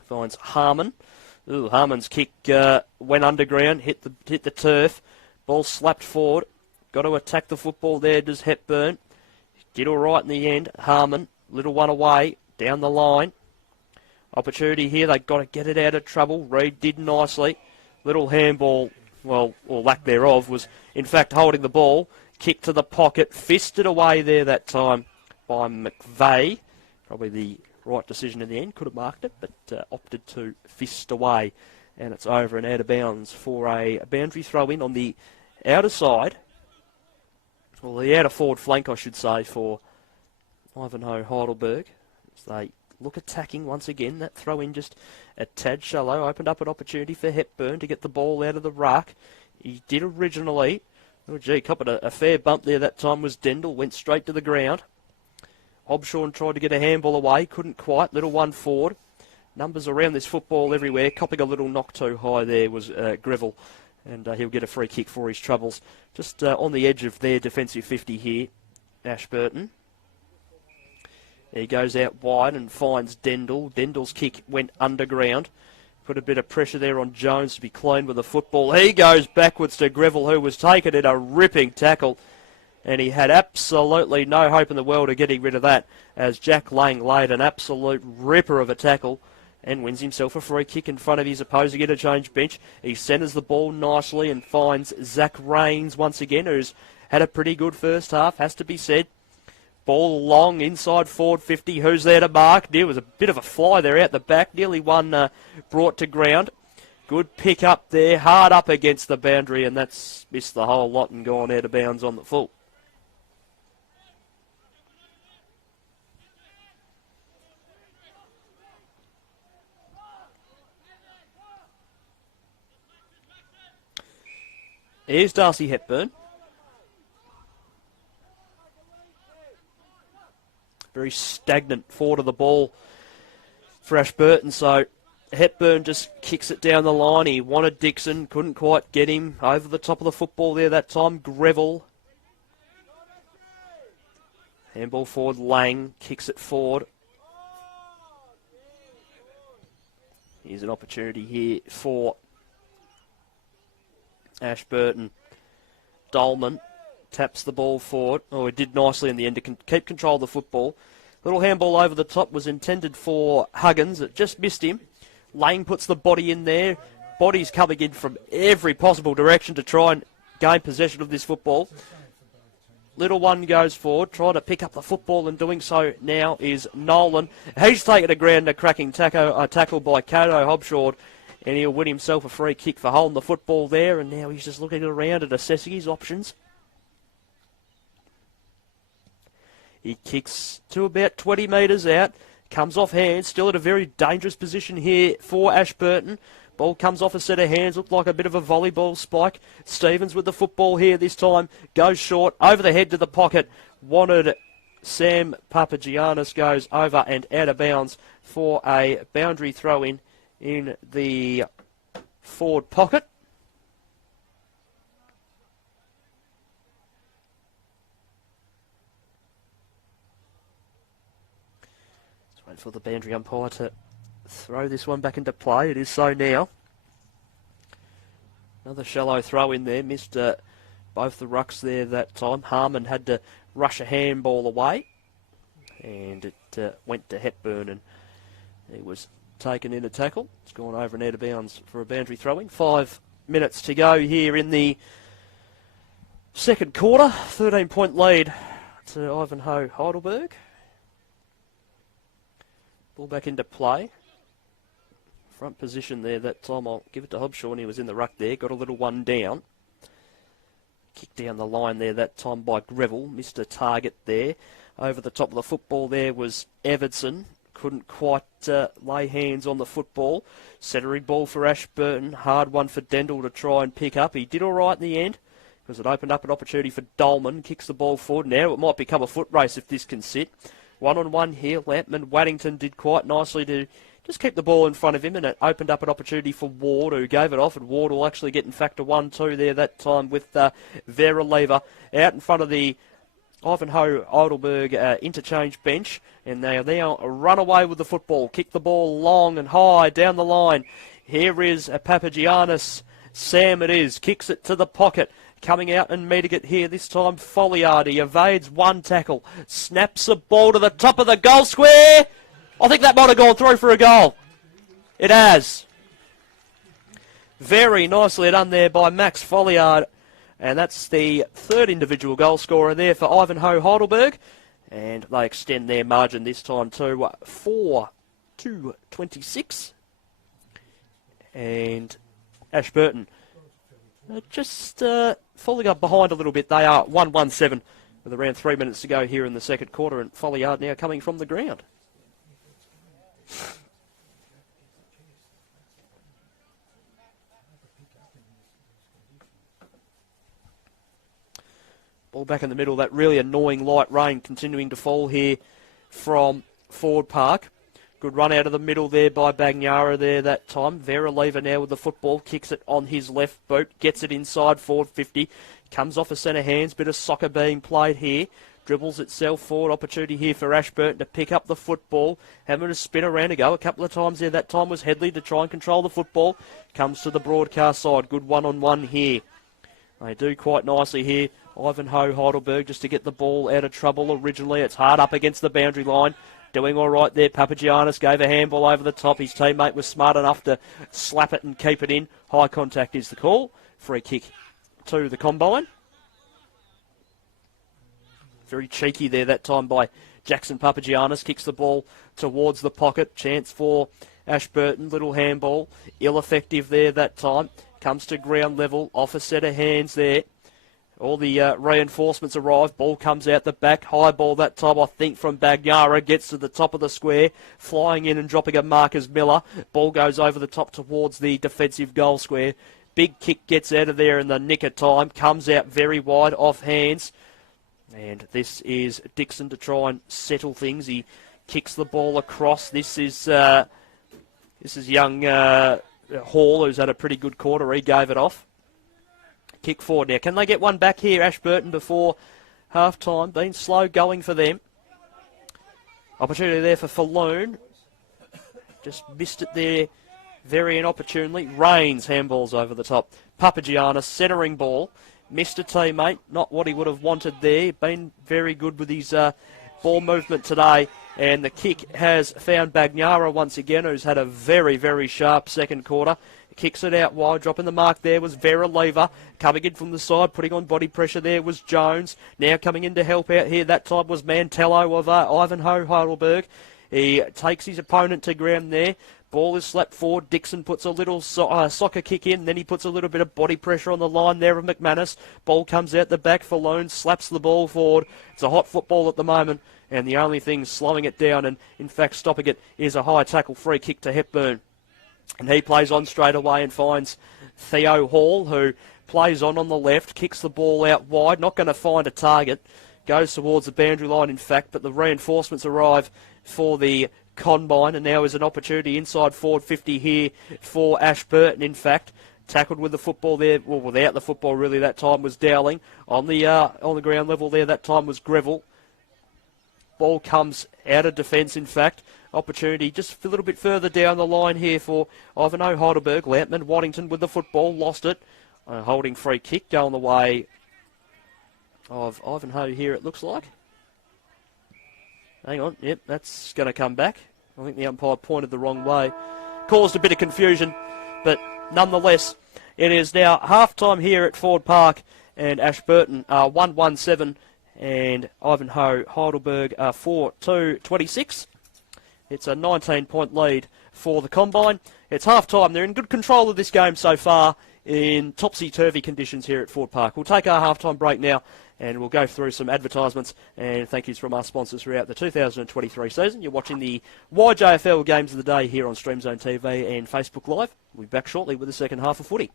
Finds Harmon. Ooh, Harmon's kick went underground, hit the turf. Ball slapped forward. Got to attack the football there, does Hepburn. Did all right in the end. Harmon, little one away, down the line. Opportunity here, they've got to get it out of trouble. Reid did nicely. Little handball, well, or lack thereof, was in fact holding the ball. Kick to the pocket, fisted away there that time by McVeigh. Probably the right decision in the end. Could have marked it, but opted to fist away. And it's over and out of bounds for a boundary throw-in on the outer side. Well, the outer forward flank, I should say, for Ivanhoe-Heidelberg. As they look attacking once again. That throw-in just a tad shallow. Opened up an opportunity for Hepburn to get the ball out of the ruck. He did originally. Oh, gee, copped a fair bump there that time was Dendel. Went straight to the ground. Hobshawn tried to get a handball away. Couldn't quite. Little one forward. Numbers around this football everywhere. Copping a little knock too high there was Greville. And he'll get a free kick for his troubles. Just on the edge of their defensive 50 here, Ashburton. He goes out wide and finds Dendel. Dendel's kick went underground. Put a bit of pressure there on Jones to be clean with the football. He goes backwards to Greville, who was taken in a ripping tackle. and he had absolutely no hope in the world of getting rid of that, as Jack Lang laid an absolute ripper of a tackle and wins himself a free kick in front of his opposing interchange bench. He centres the ball nicely and finds Zach Rains once again, who's had a pretty good first half, has to be said. Ball long inside forward 50. Who's there to mark? There was a bit of a fly there out the back. Nearly one brought to ground. Good pick up there, hard up against the boundary, and that's missed the whole lot and gone out of bounds on the full. Here's Darcy Hepburn. Very stagnant forward of the ball for Ashburton, so Hepburn just kicks it down the line. He wanted Dixon, couldn't quite get him over the top of the football there that time. Greville. Handball forward, Lang kicks it forward. Here's an opportunity here for Ashburton. Dolman taps the ball forward. Oh, he did nicely in the end to keep control of the football. Little handball over the top was intended for Huggins. It just missed him. Lang puts the body in there. Body's coming in from every possible direction to try and gain possession of this football. Little one goes forward, trying to pick up the football, and doing so now is Nolan. He's taken a ground, a cracking tackle by Kato Hobshaw, and he'll win himself a free kick for holding the football there, and now he's just looking around and assessing his options. He kicks to about 20 metres out, comes off hands, still at a very dangerous position here for Ashburton. Ball comes off a set of hands, looked like a bit of a volleyball spike. Stevens with the football here this time, goes short, over the head to the pocket. Wanted Sam Papagiannis, goes over and out of bounds for a boundary throw-in in the forward pocket. Let's wait for the boundary umpire to throw this one back into play. It is so now. Another shallow throw in there. Missed both the rucks there that time. Harmon had to rush a handball away. And it went to Hepburn, and he was taken in a tackle. It's gone over and out of bounds for a boundary throw-in. 5 minutes to go here in the second quarter. 13-point lead to Ivanhoe-Heidelberg. Ball back into play. Front position there that time. I'll give it to Hobshaw, and he was in the ruck there. Got a little one down. Kicked down the line there that time by Greville. Missed a target there. Over the top of the football there was Everson. Couldn't quite lay hands on the football. Centering ball for Ashburton. Hard one for Dendel to try and pick up. He did all right in the end because it opened up an opportunity for Dolman. Kicks the ball forward. Now it might become a foot race if this can sit. One-on-one here. Lampman-Waddington did quite nicely to just keep the ball in front of him, and it opened up an opportunity for Ward, who gave it off, and Ward will actually get in fact a 1-2 there that time with Vera Lever out in front of the Ivanhoe-Heidelberg interchange bench, and they now run away with the football, kick the ball long and high down the line. Here is Papagiannis. Sam it is, kicks it to the pocket. Coming out and meeting it here, this time Folliard. He evades one tackle, snaps the ball to the top of the goal square. I think that might have gone through for a goal. It has. Very nicely done there by Max Folliard. And that's the third individual goal scorer there for Ivanhoe-Heidelberg. And they extend their margin this time to 4-26. And Ashburton just falling up behind a little bit. They are 1-1-7 with around 3 minutes to go here in the second quarter. And Folliard now coming from the ground. Ball back in the middle. That really annoying light rain continuing to fall here from Ford Park. Good run out of the middle there by Bagnyara there that time. Vera Lever now with the football. Kicks it on his left boot. Gets it inside forward 50. Comes off a centre hands. Bit of soccer being played here. Dribbles itself forward. Opportunity here for Ashburton to pick up the football. Having to spin around to go a couple of times there. That time was Headley to try and control the football. Comes to the broadcast side. Good one-on-one here. They do quite nicely here. Ivanhoe-Heidelberg just to get the ball out of trouble originally. It's hard up against the boundary line. Doing all right there. Papagiannis gave a handball over the top. His teammate was smart enough to slap it and keep it in. High contact is the call. Free kick to the combine. Very cheeky there that time by Jackson Papagiannis. Kicks the ball towards the pocket. Chance for Ashburton. Little handball. Ill-effective there that time. Comes to ground level. Off a set of hands there. All the reinforcements arrive. Ball comes out the back. High ball that time, I think, from Bagnara. Gets to the top of the square. Flying in and dropping a Marcus Miller. Ball goes over the top towards the defensive goal square. Big kick gets out of there in the nick of time. Comes out very wide off hands. And this is Dixon to try and settle things. He kicks the ball across. This is young Hall, who's had a pretty good quarter. He gave it off. Kick forward now. Can they get one back here, Ashburton, before half-time? Been slow going for them. Opportunity there for Falloon. Just missed it there very inopportunely. Rains handballs over the top. Papagiannis, centering ball. Missed a teammate. Not what he would have wanted there. Been very good with his ball movement today. And the kick has found Bagnara once again, who's had a very, very sharp second quarter. Kicks it out wide. Dropping the mark there was Vera Lever. Coming in from the side, putting on body pressure there was Jones. Now coming in to help out here. That time was Mantello of Ivanhoe-Heidelberg. He takes his opponent to ground there. Ball is slapped forward. Dixon puts a little soccer kick in. Then he puts a little bit of body pressure on the line there of McManus. Ball comes out the back. Falloon slaps the ball forward. It's a hot football at the moment. And the only thing slowing it down and, in fact, stopping it is a high tackle free kick to Hepburn. And he plays on straight away and finds Theo Hall, who plays on the left, kicks the ball out wide, not going to find a target. Goes towards the boundary line, in fact, but the reinforcements arrive for the combine, and now is an opportunity inside forward 50 here for Ashburton, in fact. Tackled with the football there, well, without the football really that time was Dowling. On the ground level there that time was Greville. Ball comes out of defence, in fact. Opportunity just a little bit further down the line here for Ivanhoe-Heidelberg. Lampman, Waddington with the football, lost it. Holding free kick going the way of Ivanhoe here, it looks like. Hang on, yep, that's going to come back. I think the umpire pointed the wrong way. Caused a bit of confusion, but nonetheless, it is now half-time here at Ford Park, and Ashburton are 1-1-7, and Ivanhoe-Heidelberg are 4-2-26. It's a 19-point lead for the combine. It's half-time. They're in good control of this game so far in topsy-turvy conditions here at Ford Park. We'll take our half-time break now, and we'll go through some advertisements and thank yous from our sponsors throughout the 2023 season. You're watching the YJFL Games of the Day here on Streamzone TV and Facebook Live. We'll be back shortly with the second half of footy.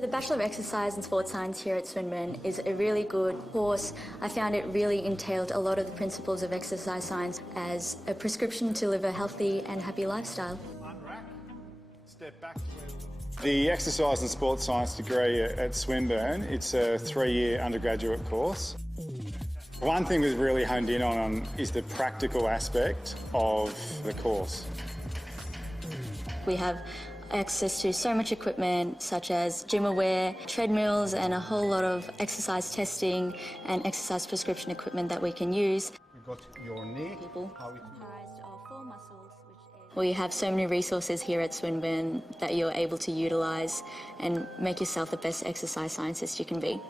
The Bachelor of Exercise and Sports Science here at Swinburne is a really good course. I found it really entailed a lot of the principles of exercise science as a prescription to live a healthy and happy lifestyle. Step back. The Exercise and Sports Science degree at Swinburne, it's a 3-year undergraduate course. One thing we've really honed in on is the practical aspect of the course. We have access to so much equipment such as gym aware, treadmills, and a whole lot of exercise testing and exercise prescription equipment that we can use. You've got your knee. We have so many resources here at Swinburne that you're able to utilise and make yourself the best exercise scientist you can be.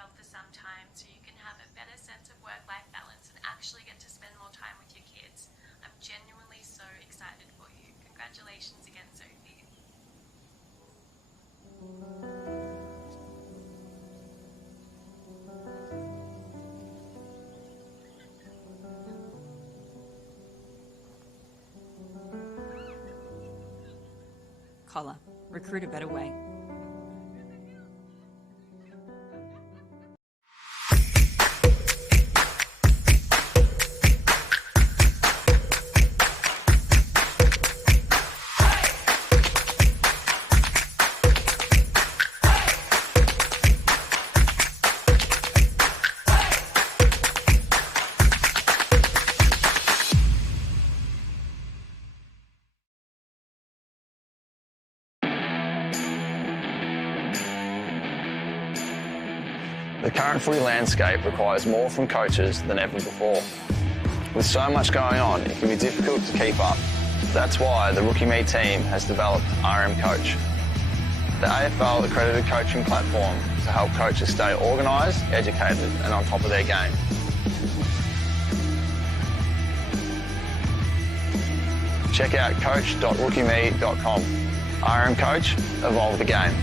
job for some time so you can have a better sense of work-life balance and actually get to spend more time with your kids. I'm genuinely so excited for you. Congratulations again, Sophie. Collar. Recruit a better way. The current footy landscape requires more from coaches than ever before. With so much going on, it can be difficult to keep up. That's why the Rookie Me team has developed RM Coach, the AFL accredited coaching platform to help coaches stay organised, educated and on top of their game. Check out coach.rookieme.com. RM Coach, evolve the game.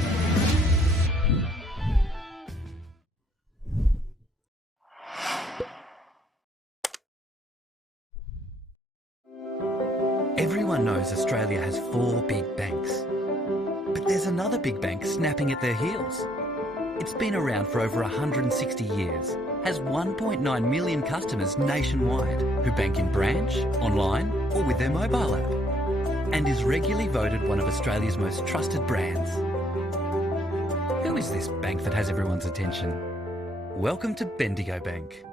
Everyone knows Australia has 4 big banks. But there's another big bank snapping at their heels. It's been around for over 160 years, has 1.9 million customers nationwide who bank in branch, online or with their mobile app, and is regularly voted one of Australia's most trusted brands. Who is this bank that has everyone's attention? Welcome to Bendigo Bank,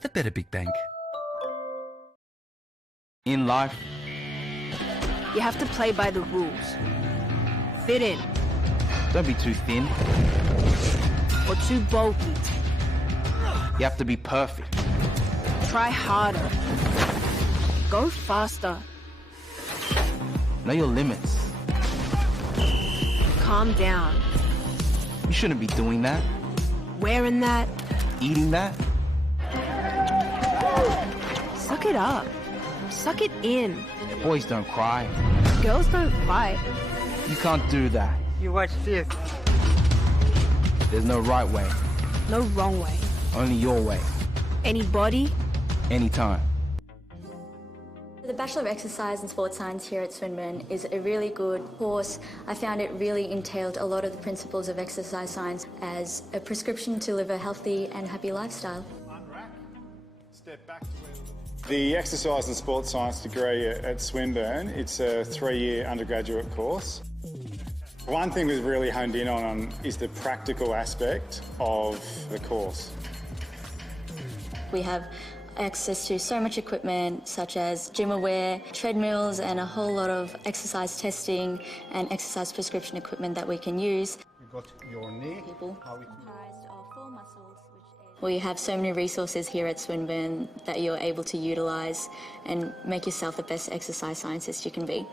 the better big bank. In life, You have to play by the rules. Fit in. don't be too thin. Or too bulky. You have to be perfect. Try harder. Go faster. Know your limits. Calm down. You shouldn't be doing that, Wearing that. eating that. Suck it up. Suck it in. Boys don't cry. Girls don't fight. You can't do that. You watch this. There's no right way, No wrong way. only your way, Anybody. anytime. The Bachelor of Exercise and Sports Science here at Swinburne is a really good course. I found it really entailed a lot of the principles of exercise science as a prescription to live a healthy and happy lifestyle. Step back to the Exercise and Sports Science degree at Swinburne, it's a 3-year undergraduate course. One thing we've really honed in on is the practical aspect of the course. We have access to so much equipment such as gym aware, treadmills and a whole lot of exercise testing and exercise prescription equipment that we can use. You've got your knee. We have so many resources here at Swinburne that you're able to utilise and make yourself the best exercise scientist you can be.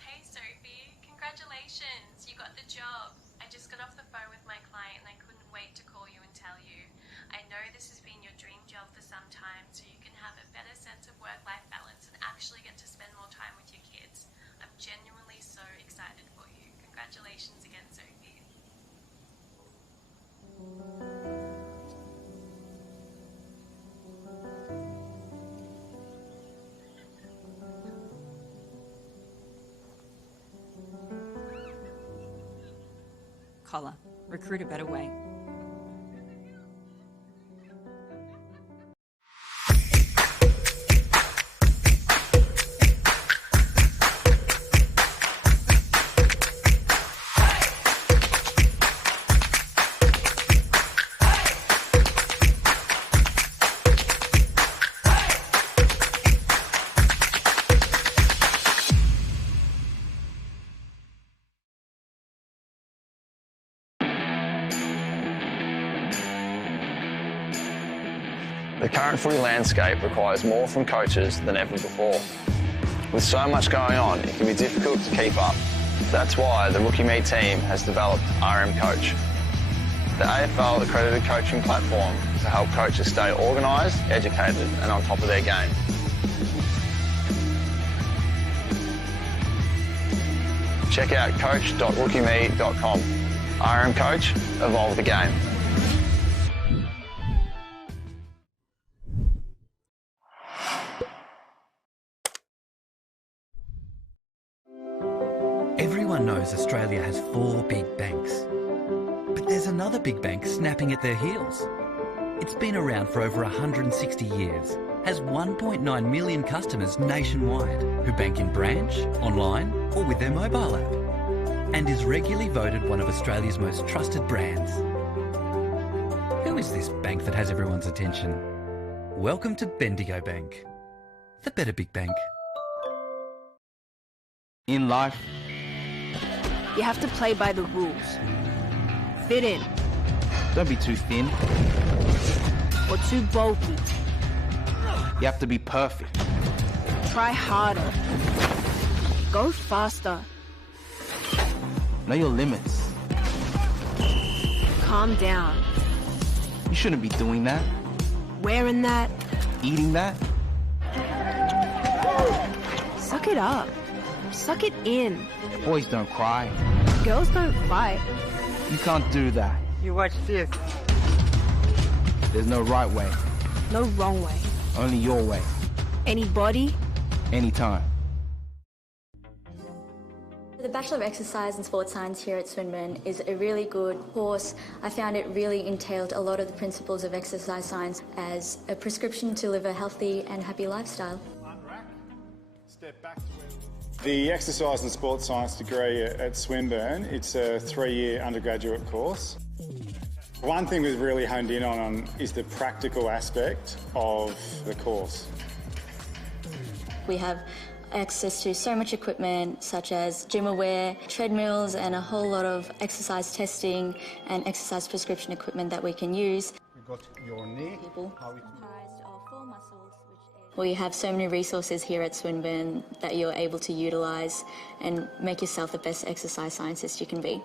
Hey Sophie, congratulations, you got the job. I just got off the phone with my client and I couldn't wait to call you and tell you. I know this has been your dream job for some time so you can have a better sense of work-life balance and actually get to spend more time with your kids. I'm genuinely so excited for you. Congratulations again, Sophie. Collar. Recruit a better way. The current footy landscape requires more from coaches than ever before. With so much going on, it can be difficult to keep up. That's why the Rookie Me team has developed RM Coach, the AFL accredited coaching platform to help coaches stay organised, educated and on top of their game. Check out coach.rookieme.com. RM Coach, evolve the game. Everyone knows Australia has 4 big banks. But there's another big bank snapping at their heels. It's been around for over 160 years, has 1.9 million customers nationwide who bank in branch, online or with their mobile app, and is regularly voted one of Australia's most trusted brands. Who is this bank that has everyone's attention? Welcome to Bendigo Bank, the better big bank. In life, You have to play by the rules. Fit in, don't be too thin. or too bulky. You have to be perfect. Try harder. Go faster. Know your limits. Calm down. You shouldn't be doing that, Wearing that. eating that. Suck it up. Suck it in. Boys don't cry. Girls don't fight. You can't do that. You watch this. There's no right way, No wrong way. only your way, Anybody? anytime. The Bachelor of Exercise and Sports Science here at Swinburne is a really good course. I found it really entailed a lot of the principles of exercise science as a prescription to live a healthy and happy lifestyle. Step back to the Exercise and Sports Science degree at Swinburne, it's a 3-year undergraduate course. One thing we've really honed in on is the practical aspect of the course. We have access to so much equipment such as gym aware, treadmills and a whole lot of exercise testing and exercise prescription equipment that we can use. You've got your knee. We have so many resources here at Swinburne that you're able to utilise and make yourself the best exercise scientist you can be.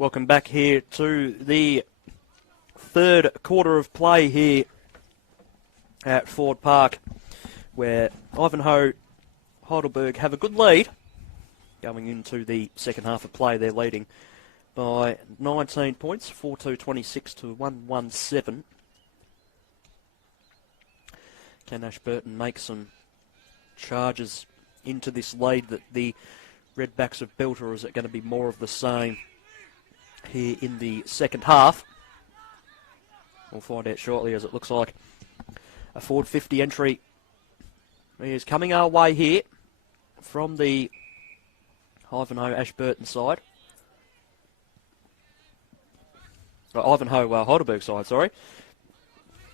Welcome back here to the third quarter of play here at Ford Park, where Ivanhoe-Heidelberg have a good lead. Going into the second half of play, they're leading by 19 points, 4-2-26 to 1-1-7. Can Ashburton make some charges into this lead that the Redbacks have built, or is it going to be more of the same here in the second half? We'll find out shortly, as it looks like a Ford 50 entry is coming our way here from the Ivanhoe-Ashburton side. Ivanhoe-Heidelberg side, sorry.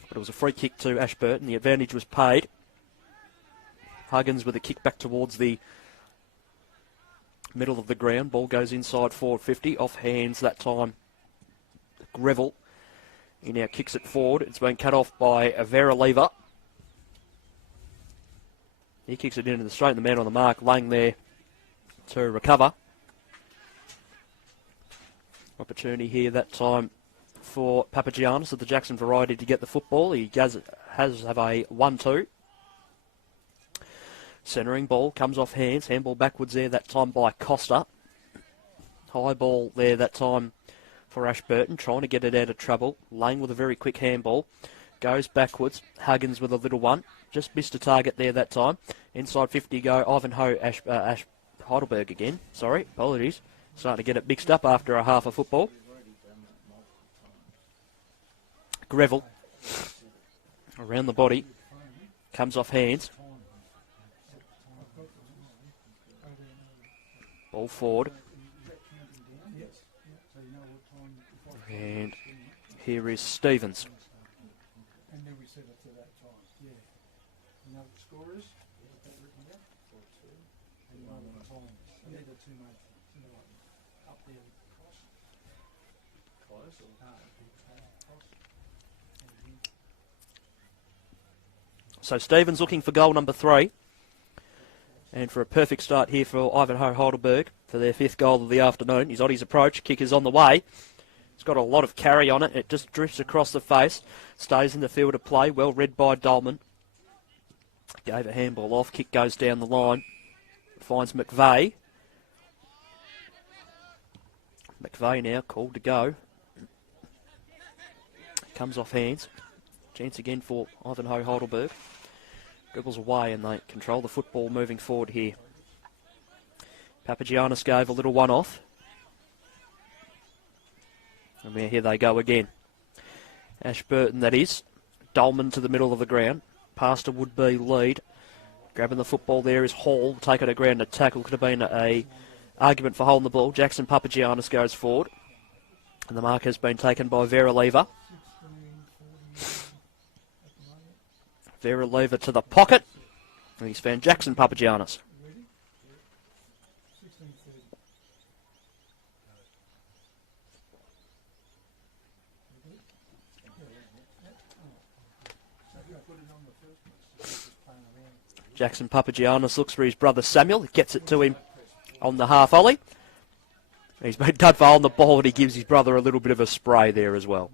But it was a free kick to Ashburton. The advantage was paid. Huggins with a kick back towards the middle of the ground. Ball goes inside Ford 50. Off hands that time. Greville. He now kicks it forward. It's been cut off by a Vera Lever. He kicks it into the straight. The man on the mark, Lang there to recover. Opportunity here that time for Papagiannis of the Jackson variety to get the football. He has have a 1-2. Centering ball comes off hands. Handball backwards there that time by Costa. High ball there that time for Ashburton, trying to get it out of trouble. Lang with a very quick handball. Goes backwards. Huggins with a little one. Just missed a target there that time. Inside 50 go. Ivanhoe-Heidelberg again. Sorry, apologies. Starting to get it mixed up after a half of football. Greville. Around the body. Comes off hands. Ball forward. And here is Stevens. So Stevens looking for goal number 3. And for a perfect start here for Ivanhoe-Heidelberg for their 5th goal of the afternoon. He's on his approach. Kick is on the way. It's got a lot of carry on it. It just drifts across the face. Stays in the field of play. Well read by Dolman. Gave a handball off. Kick goes down the line. Finds McVeigh. McVeigh now called to go. Comes off hands. Chance again for Ivanhoe-Heidelberg. Dribbles away and they control the football moving forward here. Papagiannis gave a little one off. And here they go again. Ashburton, that is. Dolman to the middle of the ground. Past a would-be lead. Grabbing the football there is Hall. Taking a ground to tackle. Could have been a argument for holding the ball. Jackson Papagiannis goes forward. And the mark has been taken by Vera Lever. Vera Lever to the pocket. And he's found Jackson Papagiannis. Jackson Papagiannis looks for his brother Samuel. He gets it to him on the half volley. He's been done for on the ball, and he gives his brother a little bit of a spray there as well.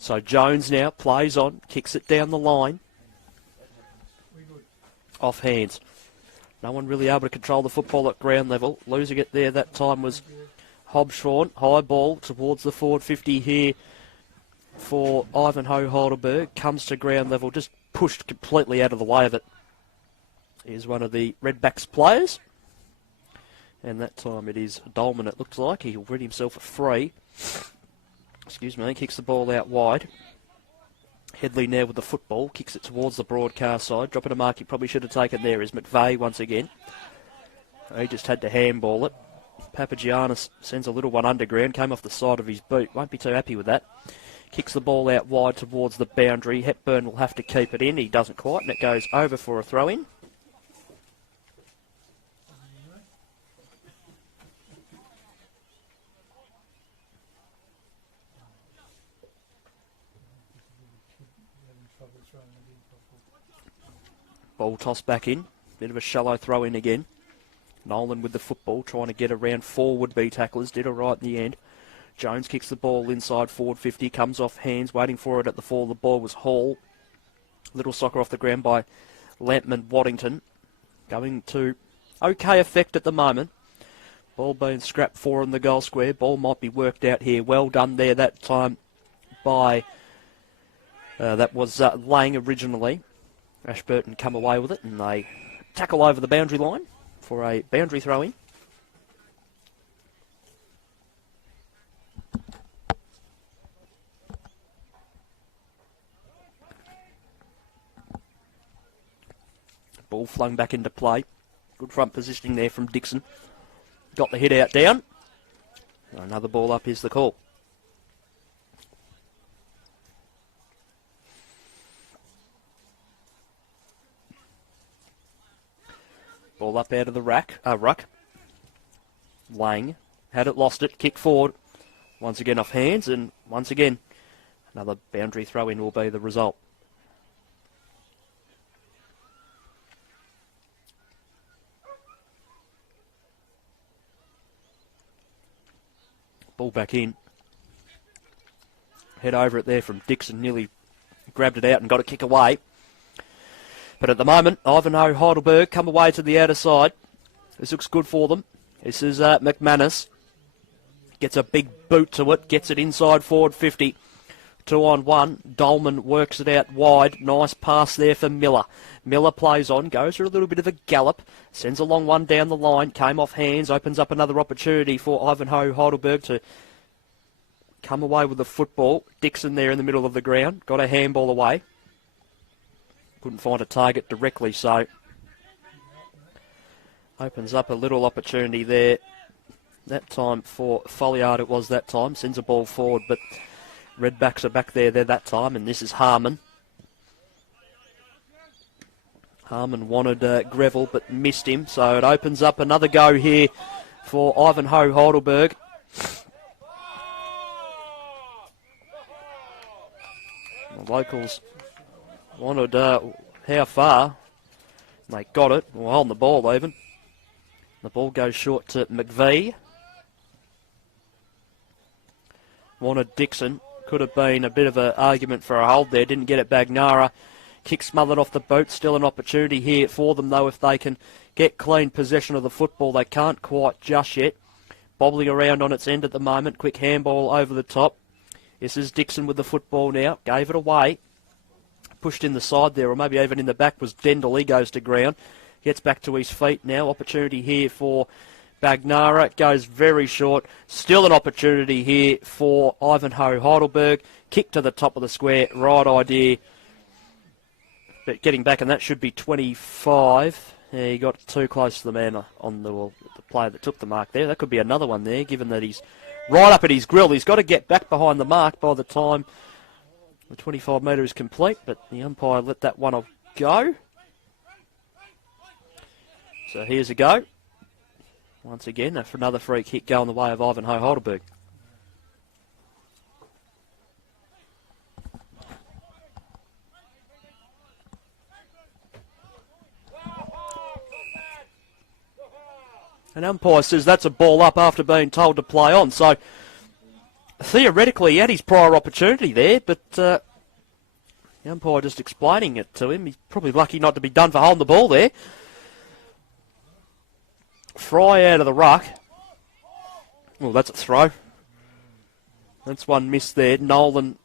So Jones now plays on, kicks it down the line. Off hands. No one really able to control the football at ground level. Losing it there that time was Hobshawn. High ball towards the forward 50 here for Ivanhoe-Heidelberg. Comes to ground level, just pushed completely out of the way of it. Is one of the Redbacks players. And that time it is Dolman, it looks like. He'll rid himself a free. Excuse me, kicks the ball out wide. Headley now with the football, kicks it towards the broadcast side. Dropping a mark he probably should have taken there is McVeigh once again. He just had to handball it. Papagiannis sends a little one underground, came off the side of his boot. Won't be too happy with that. Kicks the ball out wide towards the boundary. Hepburn will have to keep it in. He doesn't quite, and it goes over for a throw-in. Ball tossed back in. Bit of a shallow throw in again. Nolan with the football, trying to get around 4 would-be tacklers. Did all right in the end. Jones kicks the ball inside forward 50, comes off hands, waiting for it at the fall. The ball was Hall. Little soccer off the ground by Lampman Waddington. Going to okay effect at the moment. Ball being scrapped for in the goal square. Ball might be worked out here. Well done there that time by... that was Lang originally. Ashburton come away with it and they tackle over the boundary line for a boundary throw-in. Ball flung back into play. Good front positioning there from Dixon. Got the hit out down. Another ball up is the call. Ball up out of the ruck. Lang had it, lost it, kick forward. Once again off hands, and once again another boundary throw-in will be the result. Ball back in. Head over it there from Dixon, nearly grabbed it out and got a kick away. But at the moment, Ivanhoe-Heidelberg come away to the outer side. This looks good for them. This is McManus. Gets a big boot to it. Gets it inside forward 50. 2-on-1. Dolman works it out wide. Nice pass there for Miller. Miller plays on. Goes for a little bit of a gallop. Sends a long one down the line. Came off hands. Opens up another opportunity for Ivanhoe-Heidelberg to come away with the football. Dixon there in the middle of the ground. Got a handball away. Couldn't find a target directly, so opens up a little opportunity there. That time for Folliard it was that time. Sends a ball forward, but Redbacks are back there that time, and this is Harmon. Harmon wanted Greville, but missed him, so it opens up another go here for Ivanhoe-Heidelberg. The locals wanted how far. They got it. Well, holding the ball even. The ball goes short to McVie. Wanted Dixon. Could have been a bit of an argument for a hold there. Didn't get it. Bagnara. Kick smothered off the boot. Still an opportunity here for them, though, if they can get clean possession of the football. They can't quite just yet. Bobbling around on its end at the moment. Quick handball over the top. This is Dixon with the football now. Gave it away. Pushed in the side there, or maybe even in the back, was Dendel. He goes to ground. Gets back to his feet now. Opportunity here for Bagnara. Goes very short. Still an opportunity here for Ivanhoe-Heidelberg. Kick to the top of the square. Right idea. But getting back, and that should be 25. Yeah, he got too close to the man on the player that took the mark there. That could be another one there, given that he's right up at his grill. He's got to get back behind the mark by the time the 25 metre is complete, but the umpire let that one go. So here's a go. Once again, for another free kick going the way of Ivanhoe-Heidelberg. An umpire says that's a ball up after being told to play on. So theoretically, he had his prior opportunity there, but the umpire just explaining it to him. He's probably lucky not to be done for holding the ball there. Fry out of the ruck. Well, that's a throw. That's one miss there. Nolan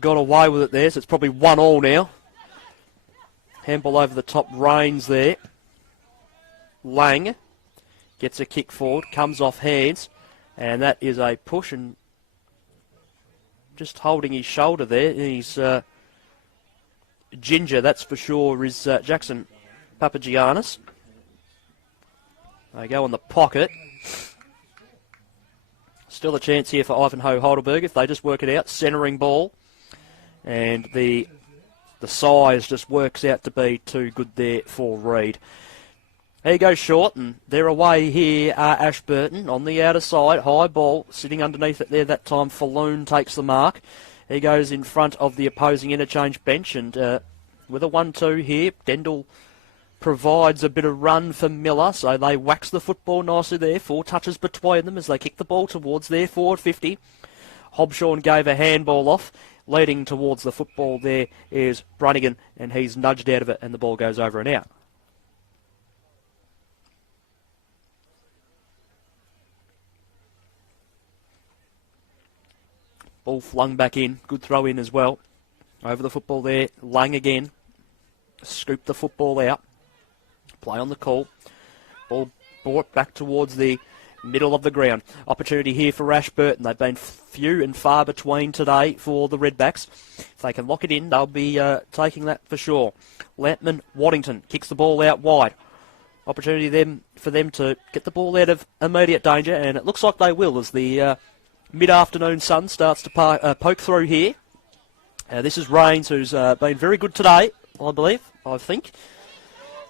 got away with it there, so it's probably 1-1 now. Handball over the top, Rains there. Lang gets a kick forward, comes off hands, and that is a push, and just holding his shoulder there. He's ginger, that's for sure, is Jackson Papagiannis. They go on the pocket. Still a chance here for Ivanhoe-Heidelberg if they just work it out. Centering ball. And the size just works out to be too good there for Reid. He goes short, and they're away here are Ashburton on the outer side. High ball sitting underneath it there that time. Falloon takes the mark. He goes in front of the opposing interchange bench, and with a 1-2 here, Dendel provides a bit of run for Miller, so they wax the football nicely there. 4 touches between them as they kick the ball towards their forward 50. Hobshawn gave a handball off. Leading towards the football there is Brunigan, and he's nudged out of it, and the ball goes over and out. Ball flung back in. Good throw in as well. Over the football there. Lang again. Scooped the football out. Play on the call. Ball brought back towards the middle of the ground. Opportunity here for Ashburton. They've been few and far between today for the Redbacks. If they can lock it in, they'll be taking that for sure. Lampman Waddington kicks the ball out wide. Opportunity for them to get the ball out of immediate danger, and it looks like they will as the mid-afternoon sun starts to poke through here. This is Rains, who's been very good today, I think.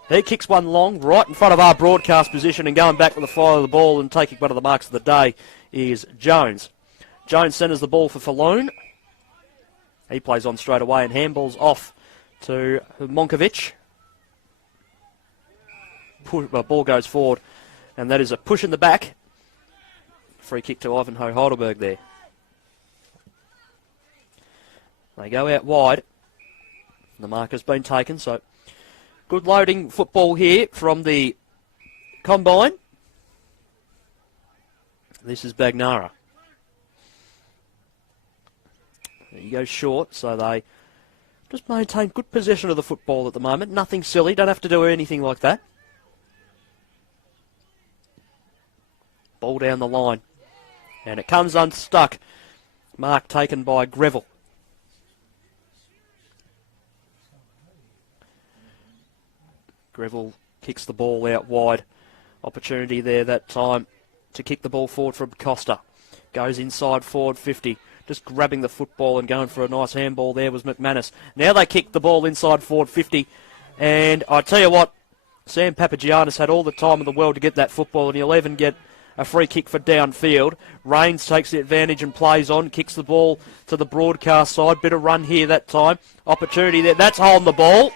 He kicks one long, right in front of our broadcast position, and going back with the fire of the ball and taking one of the marks of the day is Jones. Jones centres the ball for Falloon. He plays on straight away and handballs off to Monkovic. Ball goes forward, and that is a push in the back. Free kick to Ivanhoe-Heidelberg there. They go out wide. The mark has been taken, so good loading football here from the combine. This is Bagnara. He goes short, so they just maintain good possession of the football at the moment. Nothing silly, don't have to do anything like that. Ball down the line. And it comes unstuck. Mark taken by Greville. Greville kicks the ball out wide. Opportunity there that time to kick the ball forward from Costa. Goes inside forward 50. Just grabbing the football and going for a nice handball there was McManus. Now they kick the ball inside forward 50. And I tell you what, Sam Papagiannis had all the time in the world to get that football, and he'll even get a free kick for downfield. Rains takes the advantage and plays on, kicks the ball to the broadcast side. Bit of run here that time. Opportunity there. That's holding the ball.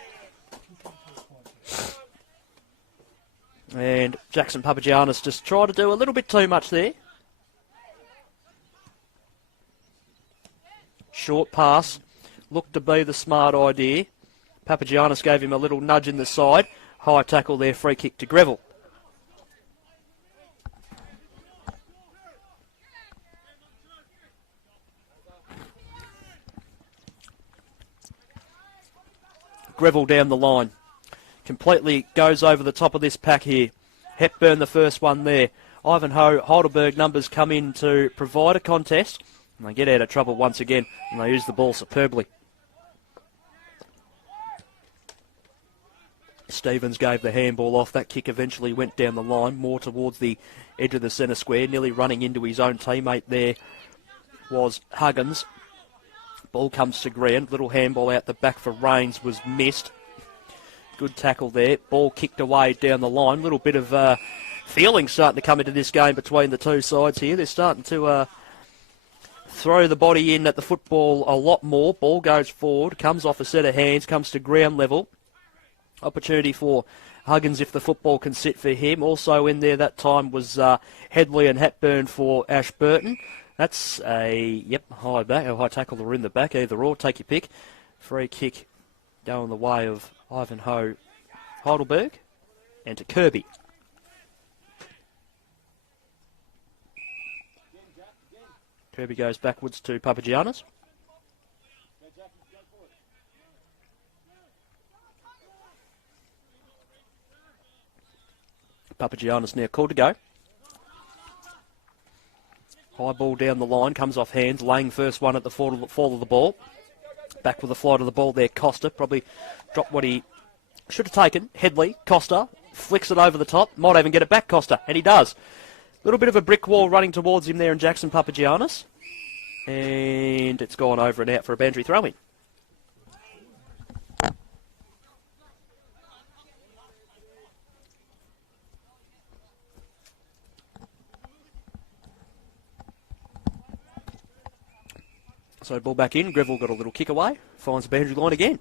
And Jackson Papagiannis just tried to do a little bit too much there. Short pass. Looked to be the smart idea. Papagiannis gave him a little nudge in the side. High tackle there, free kick to Greville. Greville down the line. Completely goes over the top of this pack here. Hepburn the first one there. Ivanhoe-Heidelberg numbers come in to provide a contest. And they get out of trouble once again, and they use the ball superbly. Stevens gave the handball off. That kick eventually went down the line, more towards the edge of the centre square, nearly running into his own teammate there was Huggins. Ball comes to ground. Little handball out the back for Rains was missed. Good tackle there. Ball kicked away down the line. Little bit of feeling starting to come into this game between the two sides here. They're starting to throw the body in at the football a lot more. Ball goes forward, comes off a set of hands, comes to ground level. Opportunity for Huggins if the football can sit for him. Also in there that time was Headley and Hepburn for Ashburton. That's a, high tackle or in the back, either or, take your pick. Free kick going the way of Ivanhoe-Heidelberg and to Kirby. Kirby goes backwards to Papagiannis. Papagiannis now called to go. High ball down the line, comes off hands. Lang first one at the fall of the ball. Back with the flight of the ball there, Costa. Probably dropped what he should have taken. Headley, Costa, flicks it over the top. Might even get it back, Costa, and he does. Little bit of a brick wall running towards him there in Jackson Papagiannis. And it's gone over and out for a boundary throw-in. So ball back in. Greville got a little kick away. Finds the boundary line again.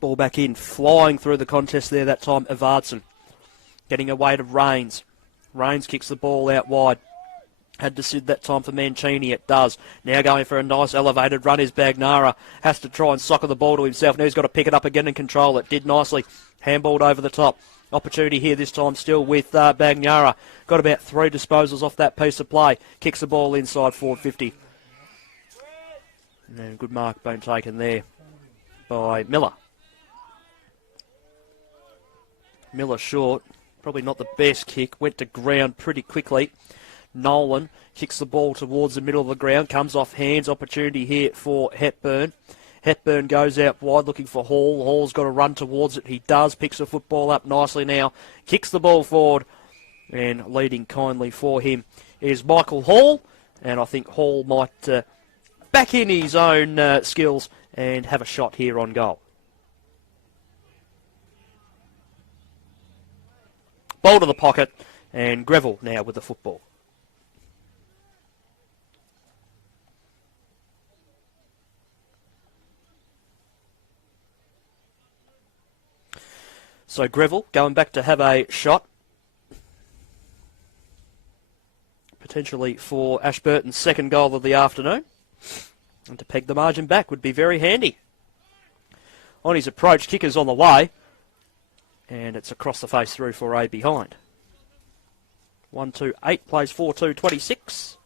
Ball back in, flying through the contest there that time, Evardson. Getting away to Rains. Rains kicks the ball out wide. Had to sit that time for Mancini, it does. Now going for a nice elevated run is Bagnara. Has to try and soccer the ball to himself. Now he's got to pick it up again and control it. Did nicely. Handballed over the top. Opportunity here this time still with Bagnara. Got about 3 disposals off that piece of play. Kicks the ball inside forward 50. And good mark being taken there by Miller. Miller short. Probably not the best kick. Went to ground pretty quickly. Nolan kicks the ball towards the middle of the ground. Comes off hands. Opportunity here for Hepburn. Hepburn goes out wide looking for Hall. Hall's got to run towards it. He does. Picks the football up nicely now. Kicks the ball forward. And leading kindly for him is Michael Hall. And I think Hall might back in his own skills and have a shot here on goal. Ball to the pocket. And Greville now with the football. So Greville going back to have a shot. Potentially for Ashburton's second goal of the afternoon. And to peg the margin back would be very handy. On his approach, kicker's on the way. And it's across the face through for a behind. 1-2-8 plays 4-2-26.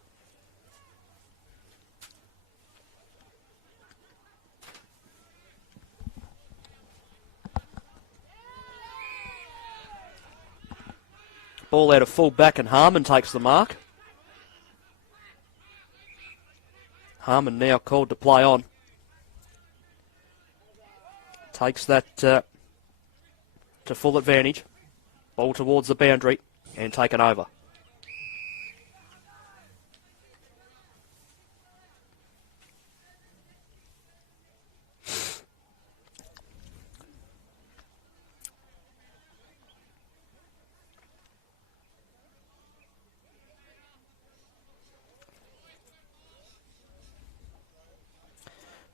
Ball out of full back and Harmon takes the mark. Harmon now called to play on. Takes that to full advantage. Ball towards the boundary and taken over.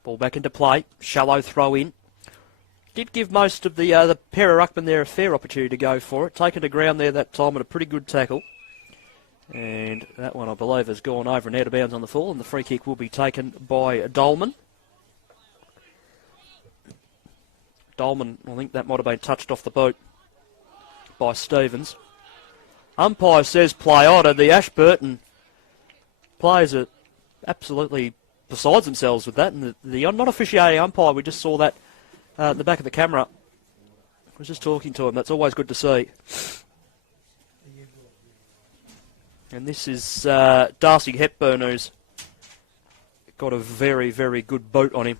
Ball back into play. Shallow throw in. Did give most of the pair of ruckmen there a fair opportunity to go for it. Taken to ground there that time with a pretty good tackle. And that one, I believe, has gone over and out of bounds on the full. And the free kick will be taken by Dolman. Dolman, I think that might have been touched off the boot by Stevens. Umpire says play on, and the Ashburton players are absolutely besides themselves with that. And the non-officiating umpire, we just saw that in the back of the camera. I was just talking to him. That's always good to see. And this is Darcy Hepburn, who's got a very, very good boot on him.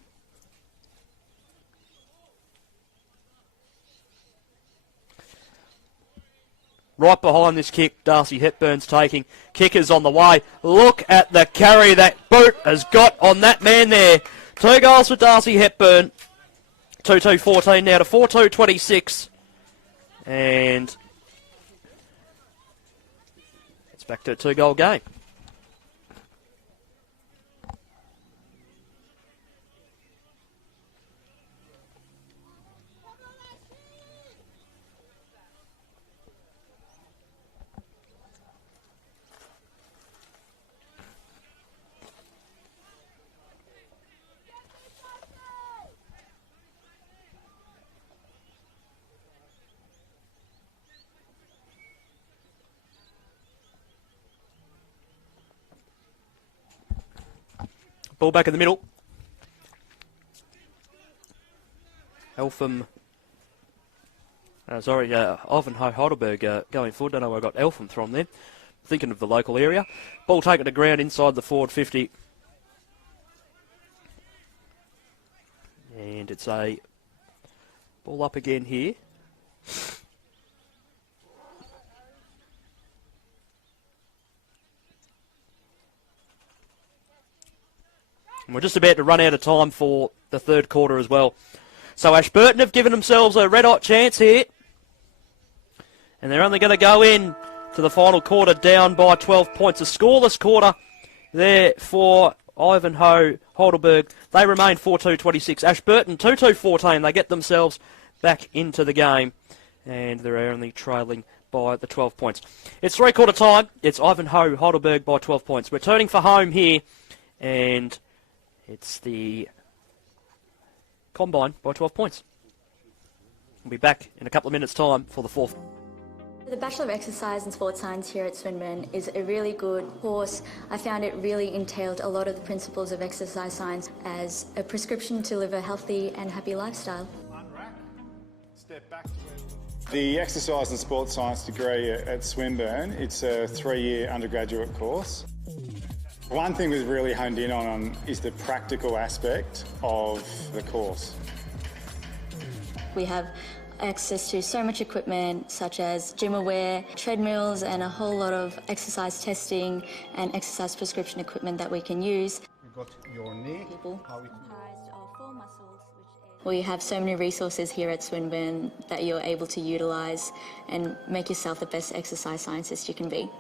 Right behind this kick, Darcy Hepburn's taking. Kicker's on the way. Look at the carry that boot has got on that man there. 2 goals for Darcy Hepburn. 2-2-14 now to 4-2-26. And it's back to a 2-goal game. Ball back in the middle. Ivanhoe-Heidelberg going forward. Don't know where I got Eltham from there. Thinking of the local area. Ball taken to ground inside the forward 50. And it's a ball up again here. And we're just about to run out of time for the third quarter as well. So Ashburton have given themselves a red-hot chance here. And they're only going to go in to the final quarter down by 12 points. A scoreless quarter there for Ivanhoe-Heidelberg, they remain 4-2-26. Ashburton 2-2-14. They get themselves back into the game, and they're only trailing by the 12 points. It's three-quarter time. It's Ivanhoe-Heidelberg by 12 points. We're turning for home here, and it's the Combine by 12 points. We'll be back in a couple of minutes' time for the fourth. The Bachelor of Exercise and Sports Science here at Swinburne is a really good course. I found it really entailed a lot of the principles of exercise science as a prescription to live a healthy and happy lifestyle. Step back to the Exercise and Sports Science degree at Swinburne. It's a 3-year undergraduate course. One thing we've really honed in on is the practical aspect of the course. We have access to so much equipment such as gym aware, treadmills, and a whole lot of exercise testing and exercise prescription equipment that we can use. You've got your knee. We have so many resources here at Swinburne that you're able to utilise and make yourself the best exercise scientist you can be.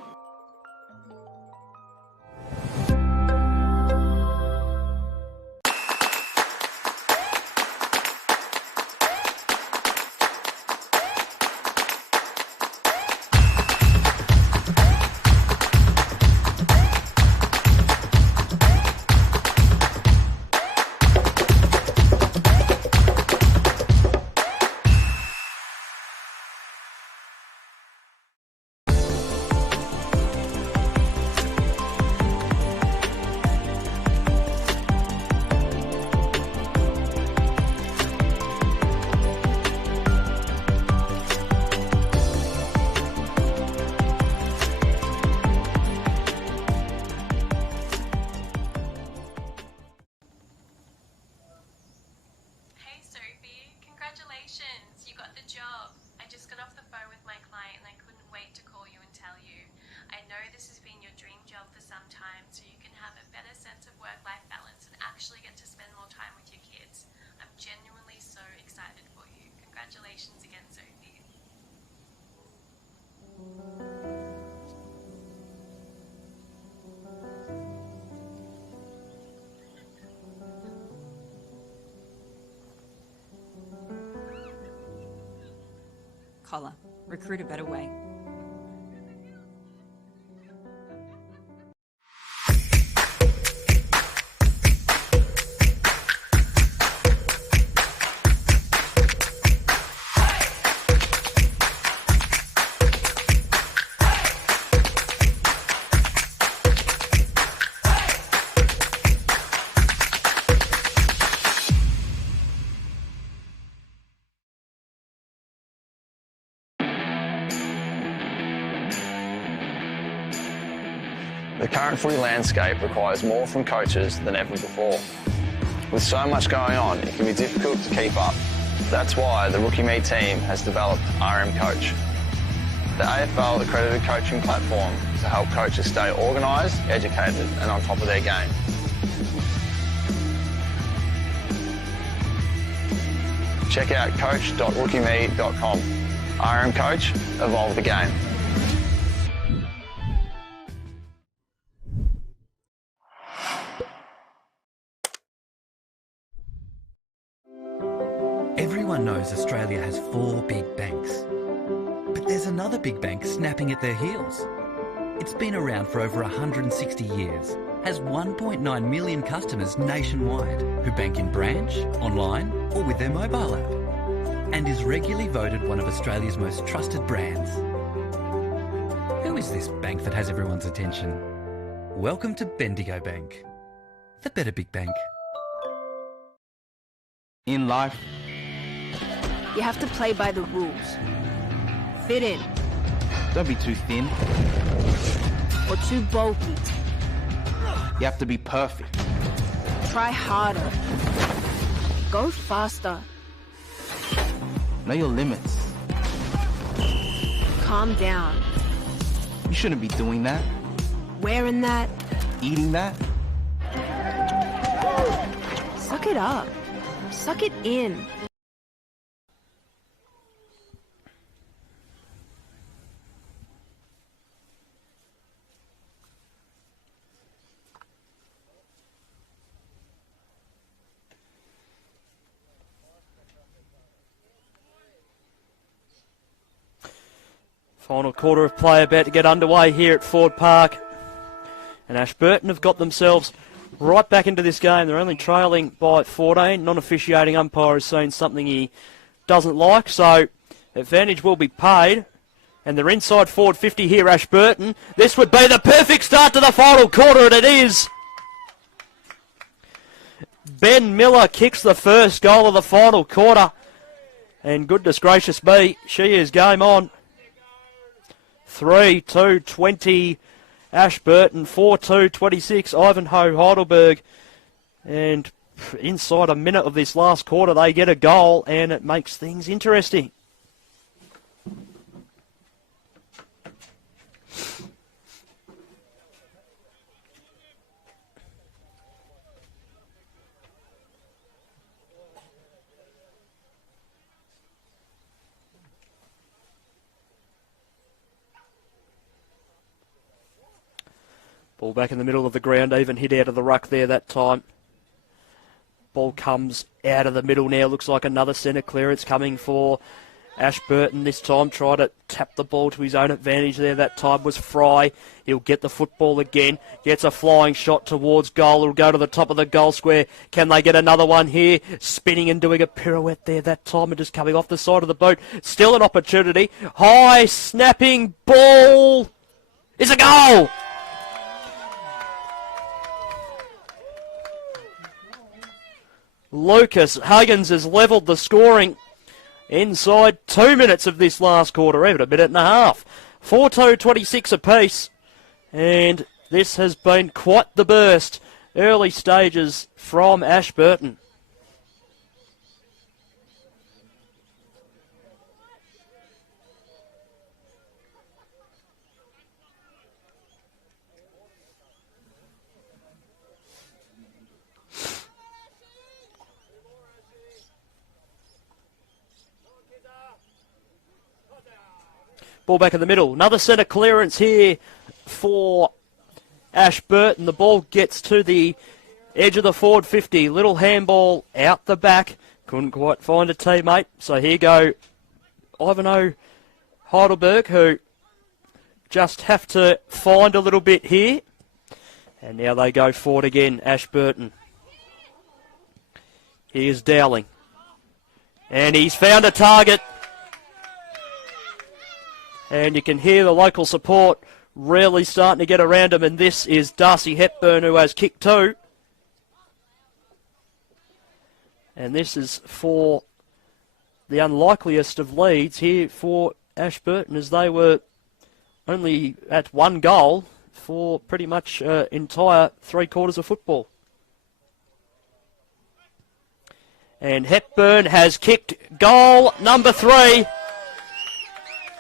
Collar. Recruit a better way. The current footy landscape requires more from coaches than ever before. With so much going on, it can be difficult to keep up. That's why the Rookie Me team has developed RM Coach, the AFL accredited coaching platform to help coaches stay organised, educated and on top of their game. Check out coach.rookieme.com. RM Coach, evolve the game. Everyone knows Australia has 4 big banks. But there's another big bank snapping at their heels. It's been around for over 160 years, has 1.9 million customers nationwide who bank in branch, online or with their mobile app, and is regularly voted one of Australia's most trusted brands. Who is this bank that has everyone's attention? Welcome to Bendigo Bank, the better big bank. In life, You have to play by the rules. Fit in. don't be too thin. Or too bulky. You have to be perfect. Try harder. Go faster. Know your limits. Calm down. You shouldn't be doing that. Wearing that. Eating that. Suck it up. Suck it in. Final quarter of play about to get underway here at Ford Park. And Ashburton have got themselves right back into this game. They're only trailing by 14. Non-officiating umpire has seen something he doesn't like, so advantage will be paid. And they're inside forward 50 here, Ashburton. This would be the perfect start to the final quarter, and it is. Ben Miller kicks the first goal of the final quarter. And goodness gracious me, she is game on. 3-2-20 Ashburton, 4-2-26 Ivanhoe-Heidelberg. And inside a minute of this last quarter, they get a goal, and it makes things interesting. Ball back in the middle of the ground, even hit out of the ruck there that time. Ball comes out of the middle now, looks like another centre clearance coming for Ashburton this time. Tried to tap the ball to his own advantage there, that time was Fry. He'll get the football again, gets a flying shot towards goal, it'll go to the top of the goal square. Can they get another one here? Spinning and doing a pirouette there that time and just coming off the side of the boat. Still an opportunity. High snapping ball is a goal! Lucas Huggins has levelled the scoring inside 2 minutes of this last quarter, even a minute and a half. 4-2-26 apiece, and this has been quite the burst. Early stages from Ashburton. Ball back in the middle. Another centre clearance here for Ashburton. The ball gets to the edge of the forward 50. Little handball out the back. Couldn't quite find a teammate. So here go Ivanhoe-Heidelberg, who just have to find a little bit here. And now they go forward again, Ashburton. Here's Dowling. And he's found a target. And you can hear the local support really starting to get around him. And this is Darcy Hepburn, who has kicked two. And this is for the unlikeliest of leads here for Ashburton, as they were only at one goal for pretty much entire 3 quarters of football. And Hepburn has kicked goal number 3.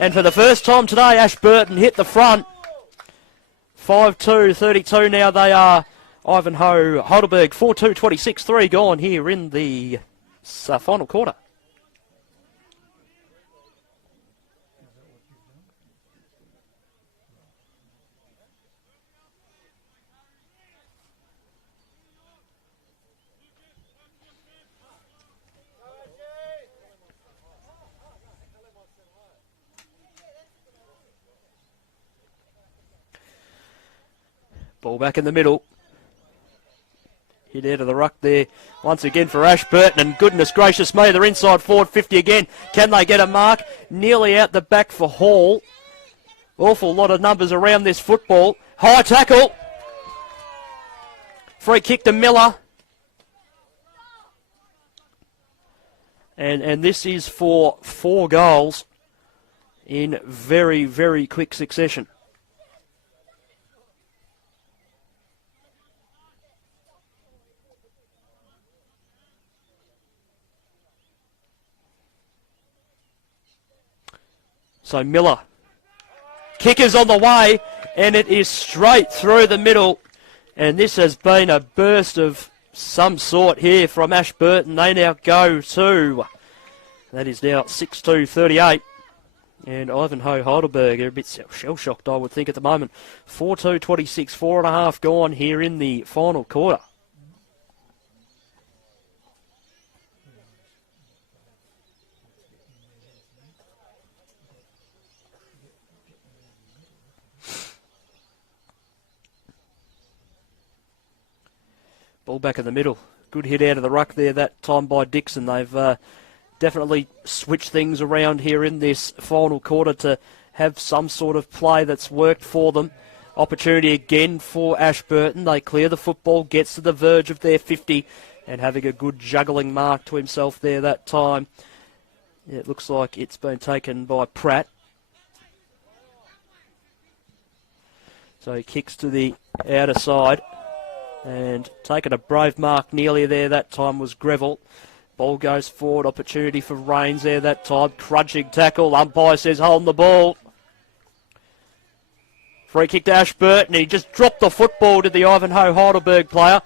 And for the first time today, Ashburton hit the front. 5-2-32 now they are. Ivanhoe-Heidelberg 4-2-26, 3 gone here in the final quarter. Ball back in the middle. Hit out of the ruck there once again for Ashburton, and goodness gracious me, they're inside forward 50 again. Can they get a mark? Nearly out the back for Hall. Awful lot of numbers around this football. High tackle. Free kick to Miller. And this is for 4 goals in very, very quick succession. So Miller, kicker's on the way, and it is straight through the middle. And this has been a burst of some sort here from Ashburton. They now go to, that is now 6-2-38. And Ivanhoe-Heidelberg are a bit shell-shocked, I would think, at the moment. 4-2-26, 4.5 gone here in the final quarter. Ball back in the middle. Good hit out of the ruck there that time by Dixon. They've definitely switched things around here in this final quarter to have some sort of play that's worked for them. Opportunity again for Ashburton. They clear the football, gets to the verge of their 50 and having a good juggling mark to himself there that time. Yeah, it looks like it's been taken by Pratt. So he kicks to the outer side and taking a brave mark nearly there that time was Greville. Ball goes forward, opportunity for Rains there that time. Crunching tackle, umpire says hold the ball. Free kick to Ashburton. He just dropped the football to the Ivanhoe-Heidelberg player.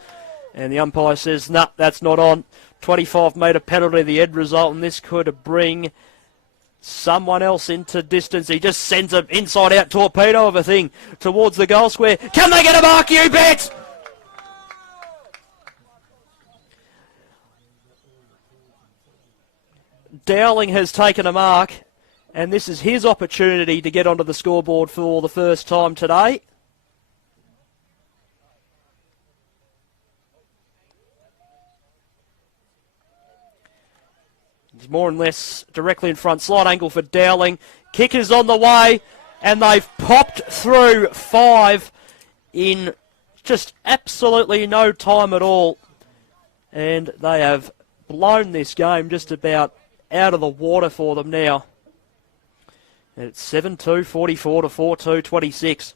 And the umpire says, nah, that's not on. 25-metre penalty, the end result, and this could bring someone else into distance. He just sends an inside-out torpedo of a thing towards the goal square. Can they get a mark, you bet? Dowling has taken a mark, and this is his opportunity to get onto the scoreboard for the first time today. He's more and less directly in front. Slight angle for Dowling. Kick is on the way, and they've popped through 5 in just absolutely no time at all. And they have blown this game just about out of the water for them now. And it's 7-2, 44 to 4-2, 26.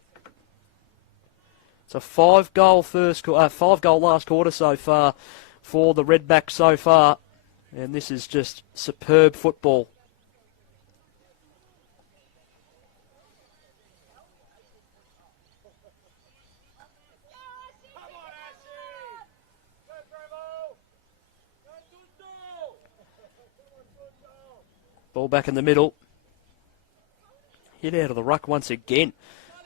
It's a 5-goal last quarter so far for the Redbacks so far. And this is just superb football. Ball back in the middle. Hit out of the ruck once again.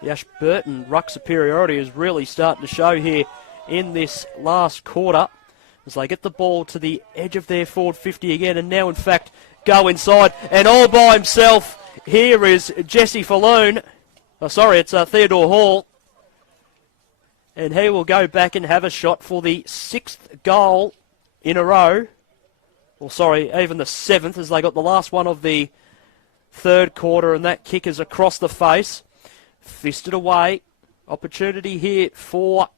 The Ashburton ruck superiority is really starting to show here in this last quarter as they get the ball to the edge of their forward 50 again, and now in fact go inside, and all by himself here is Jesse Falloon. Oh, sorry, it's Theodore Hall, and he will go back and have a shot for the 6th goal in a row. Well, sorry, even the 7th, as they got the last one of the 3rd quarter, and that kick is across the face. Fisted away. Opportunity here for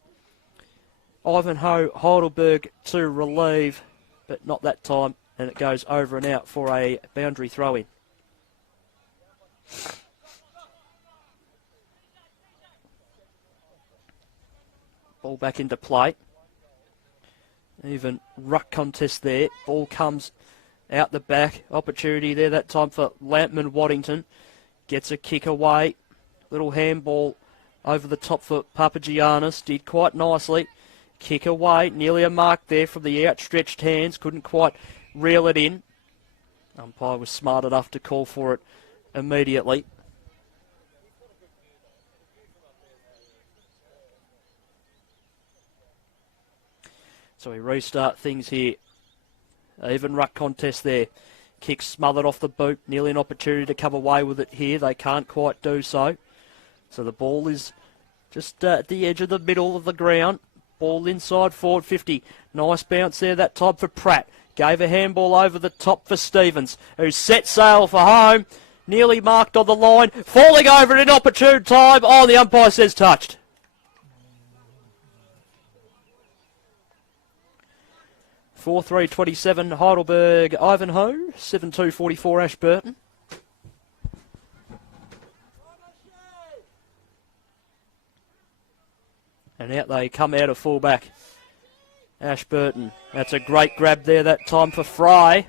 Ivanhoe-Heidelberg to relieve, but not that time, and it goes over and out for a boundary throw-in. Ball back into play. Even ruck contest there. Ball comes out the back. Opportunity there that time for Lampman Waddington. Gets a kick away. Little handball over the top for Papagiannis. Did quite nicely. Kick away. Nearly a mark there from the outstretched hands. Couldn't quite reel it in. Umpire was smart enough to call for it immediately. So we restart things here. Even ruck contest there. Kick smothered off the boot. Nearly an opportunity to come away with it here. They can't quite do so. So the ball is just at the edge of the middle of the ground. Ball inside forward 50. Nice bounce there that time for Pratt. Gave a handball over the top for Stevens, who set sail for home. Nearly marked on the line. Falling over at an opportune time. Oh, the umpire says touched. 4-3-27 Heidelberg Ivanhoe, 7-2-44 Ashburton. And out they come out of fullback. Ashburton. That's a great grab there that time for Fry.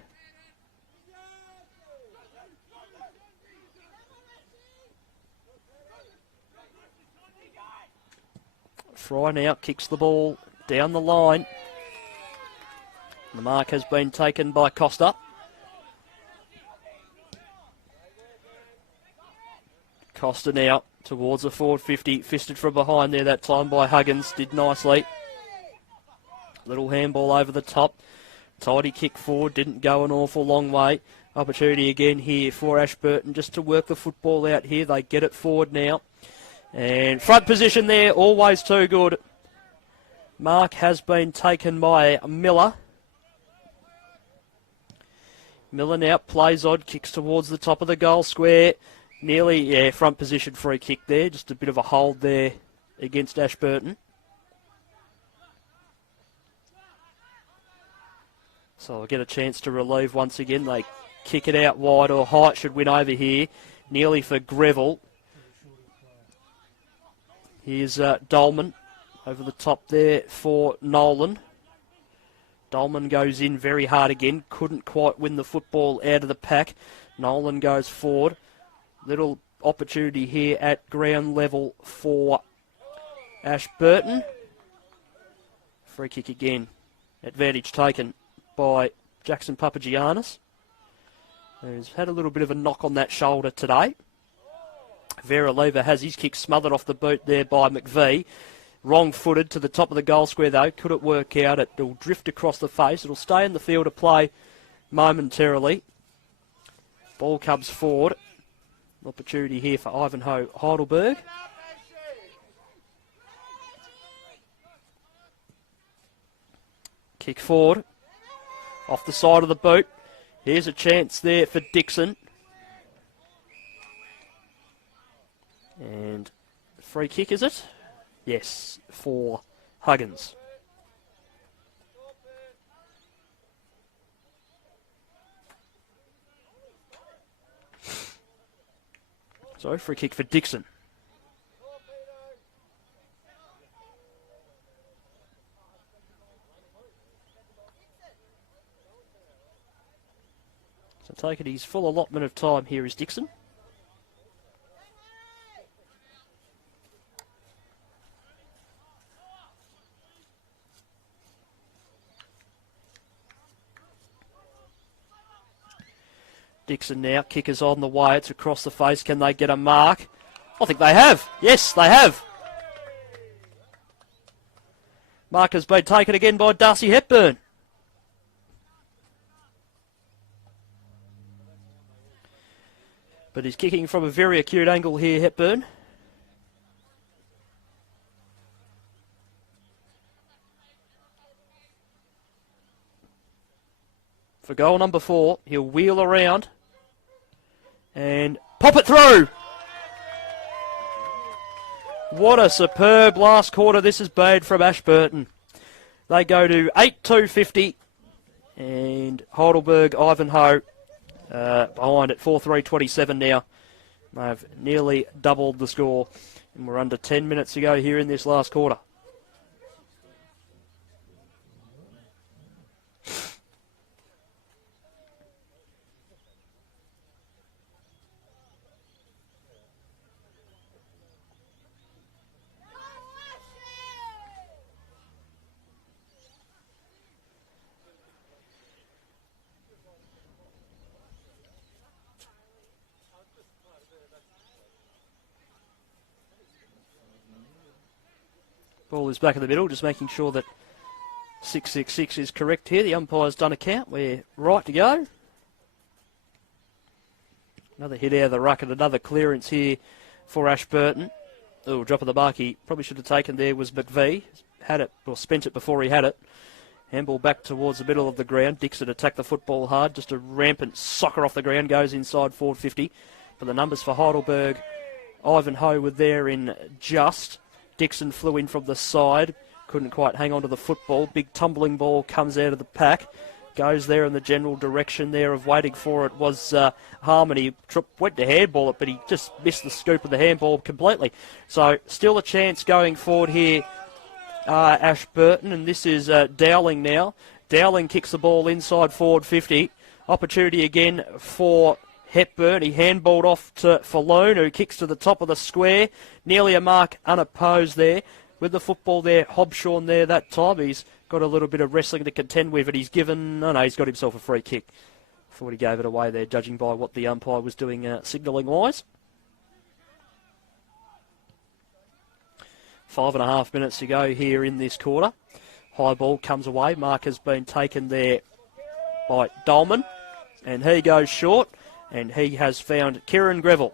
Fry now kicks the ball down the line. The mark has been taken by Costa. Costa now towards the forward 50. Fisted from behind there that time by Huggins. Did nicely. Little handball over the top. Tidy kick forward. Didn't go an awful long way. Opportunity again here for Ashburton just to work the football out here. They get it forward now. And front position there. Always too good Mark has been taken by Miller. Miller now plays on, kicks towards the top of the goal square. Nearly, front position free kick there. Just a bit of a hold there against Ashburton. So I'll get a chance to relieve once again. They kick it out wide, or Height should win over here. Nearly for Greville. Here's Dolman over the top there for Nolan. Dolman goes in very hard again. Couldn't quite win the football out of the pack. Nolan goes forward. Little opportunity here at ground level for Ashburton. Free kick again. Advantage taken by Jackson Papagiannis, who's had a little bit of a knock on that shoulder today. Vera Lever has his kick smothered off the boot there by McVie. Wrong-footed to the top of the goal square, though. Could it work out? It'll drift across the face. It'll stay in the field of play momentarily. Ball comes forward. Opportunity here for Ivanhoe-Heidelberg. Kick forward. Off the side of the boot. Here's a chance there for Dixon. And free kick, is it? Yes, for Huggins. So, free kick for Dixon. So, take it his full allotment of time here is Dixon. Dixon now, kickers on the way, it's across the face, can they get a mark? I think they have, yes they have. Mark has been taken again by Darcy Hepburn. But he's kicking from a very acute angle here, Hepburn. For goal number 4, he'll wheel around and pop it through. What a superb last quarter this has been from Ashburton. They go to 8-2-50 and Heidelberg, Ivanhoe behind at 4-3-27 now. They've nearly doubled the score and we're under 10 minutes to go here in this last quarter. Ball is back in the middle, just making sure that 666 is correct here. The umpire's done a count. We're right to go. Another hit out of the ruck and another clearance here for Ashburton. Oh, drop of the mark he probably should have taken there was McVie. Had it, or spent it before he had it. Handball back towards the middle of the ground. Dixon attacked the football hard. Just a rampant soccer off the ground. Goes inside forward 50. But the numbers for Heidelberg, Ivanhoe were there in just. Dixon flew in from the side, couldn't quite hang on to the football. Big tumbling ball comes out of the pack, goes there in the general direction there of waiting for it was Harmony. Went to handball it, but he just missed the scoop of the handball completely. So still a chance going forward here, Ashburton, and this is Dowling now. Dowling kicks the ball inside forward 50. Opportunity again for Hepburn. He handballed off to Falloon, who kicks to the top of the square. Nearly a mark unopposed there. With the football there, Hobshawn there that time. He's got a little bit of wrestling to contend with, but he's given... No, he's got himself a free kick. Thought he gave it away there, judging by what the umpire was doing signalling-wise. 5.5 minutes to go here in this quarter. High ball comes away. Mark has been taken there by Dolman, and he goes short. And he has found Kieran Greville.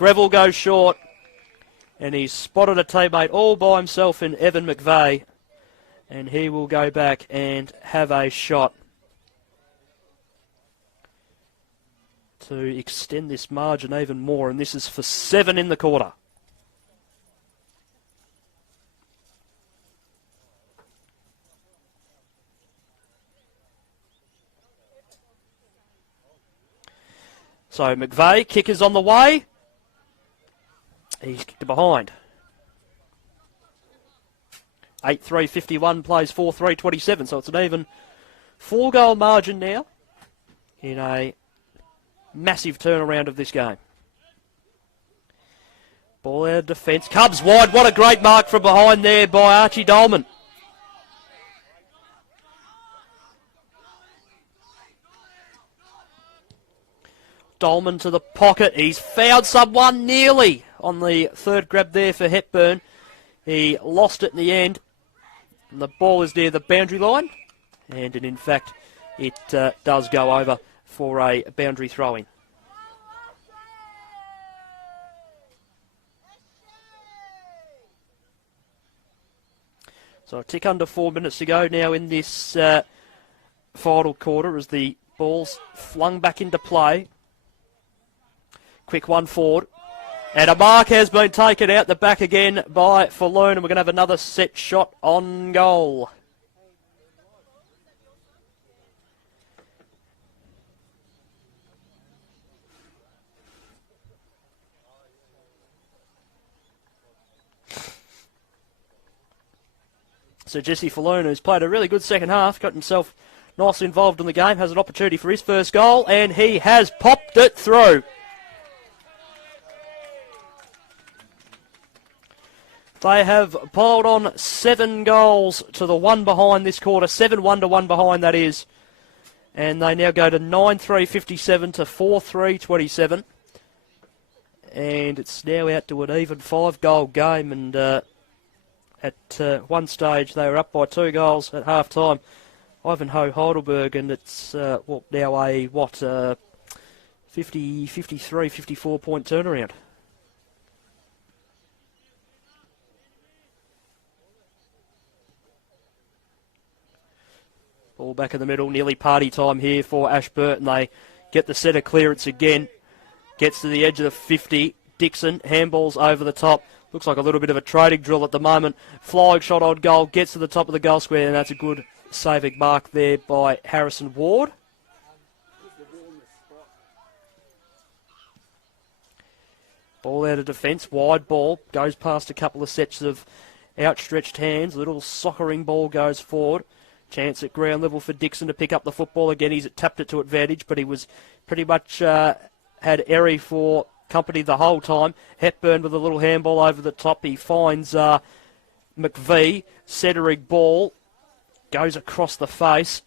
Greville goes short, and he's spotted a teammate all by himself in Evan McVeigh, and he will go back and have a shot to extend this margin even more, and this is for 7 in the quarter. So McVeigh, kick is on the way. He's kicked it behind. 8-3-51 plays 4-3-27, so it's an even 4-goal margin now in a massive turnaround of this game. Ball out of defence. Cubs wide. What a great mark from behind there by Archie Dolman. Dolman to the pocket. He's found someone nearly on the third grab there for Hepburn. He lost it in the end. And the ball is near the boundary line. And in fact, it does go over for a boundary throw-in. So a tick under 4 minutes to go now in this final quarter as the ball's flung back into play. Quick one forward. And a mark has been taken out the back again by Falloon, and we're going to have another set shot on goal. So Jesse Falloon, who's played a really good second half, got himself nicely involved in the game, has an opportunity for his first goal, and he has popped it through. They have piled on 7 goals to the one behind this quarter. 7-1 to 1 behind, that is. And they now go to 9-3-57 to 4-3-27. And it's now out to an even 5-goal game. And at one stage, they were up by 2 goals at half-time. Ivanhoe-Heidelberg, and it's now a 50, 53, 54-point turnaround. Ball back in the middle, nearly party time here for Ashburton. They get the centre clearance again. Gets to the edge of the 50. Dixon, handballs over the top. Looks like a little bit of a trading drill at the moment. Flying shot on goal, gets to the top of the goal square, and that's a good saving mark there by Harrison Ward. Ball out of defence, wide ball, goes past a couple of sets of outstretched hands. A little soccering ball goes forward. Chance at ground level for Dixon to pick up the football again. He's tapped it to advantage, but he was pretty much had Erie for company the whole time. Hepburn with a little handball over the top. He finds McVeigh, centering ball, goes across the face.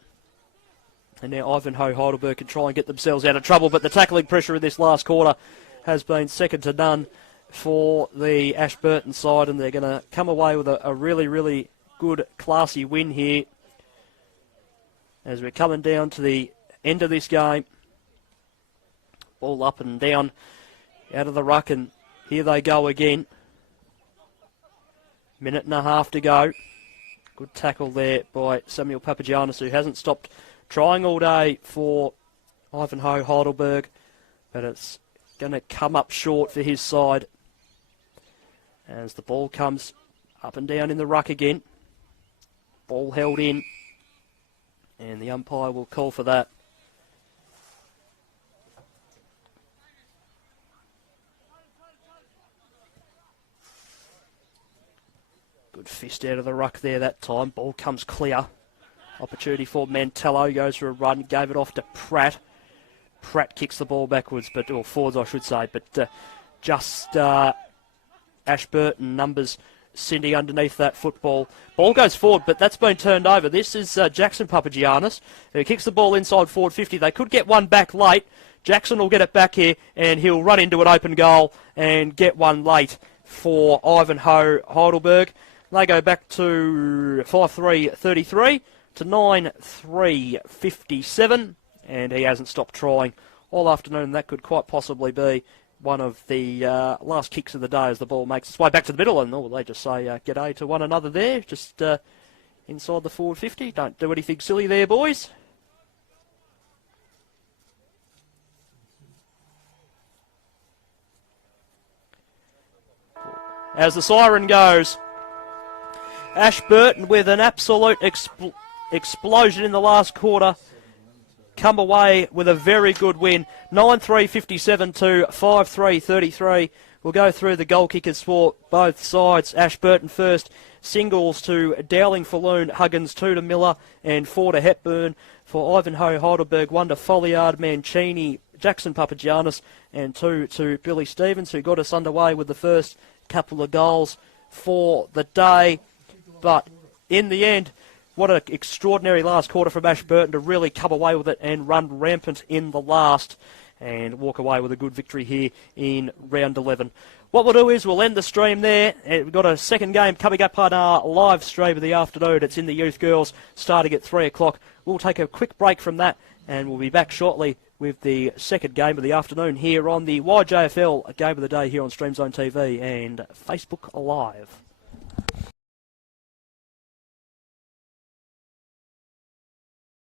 And now Ivanhoe-Heidelberg can try and get themselves out of trouble, but the tackling pressure in this last quarter has been second to none for the Ashburton side, and they're going to come away with a really, really good, classy win here. As we're coming down to the end of this game, ball up and down out of the ruck, and here they go again. Minute and a half to go. Good tackle there by Samuel Papagiannis, who hasn't stopped trying all day for Ivanhoe-Heidelberg, but it's going to come up short for his side as the ball comes up and down in the ruck again. Ball held in. And the umpire will call for that. Good fist out of the ruck there that time. Ball comes clear. Opportunity for Mantello. Goes for a run. Gave it off to Pratt. Pratt kicks the ball backwards, or forwards I should say. But just Ashburton numbers Cindy underneath that football. Ball goes forward, but that's been turned over. This is Jackson Papagiannis, who kicks the ball inside forward 50. They could get one back late. Jackson will get it back here, and he'll run into an open goal and get one late for Ivanhoe-Heidelberg. They go back to 5-3-33 to 9-3-57, and he hasn't stopped trying all afternoon. That could quite possibly be one of the last kicks of the day as the ball makes its way back to the middle, and they just say g'day to one another there, just inside the forward 50. Don't do anything silly there, boys. As the siren goes, Ashburton with an absolute explosion in the last quarter come away with a very good win. 9-3-57 to 5-3-33. We'll go through the goal kickers for both sides. Ashburton first. Singles to Dowling, Falloon, Huggins 2 to Miller and 4 to Hepburn. For Ivanhoe-Heidelberg, 1 to Folliard, Mancini, Jackson Papagiannis and 2 to Billy Stevens, who got us underway with the first couple of goals for the day. But in the end, what an extraordinary last quarter from Ashburton to really come away with it and run rampant in the last and walk away with a good victory here in round 11. What we'll do is we'll end the stream there. We've got a second game coming up on our live stream of the afternoon. It's in the Youth Girls starting at 3 o'clock. We'll take a quick break from that and we'll be back shortly with the second game of the afternoon here on the YJFL Game of the Day here on Streamzone TV and Facebook Live.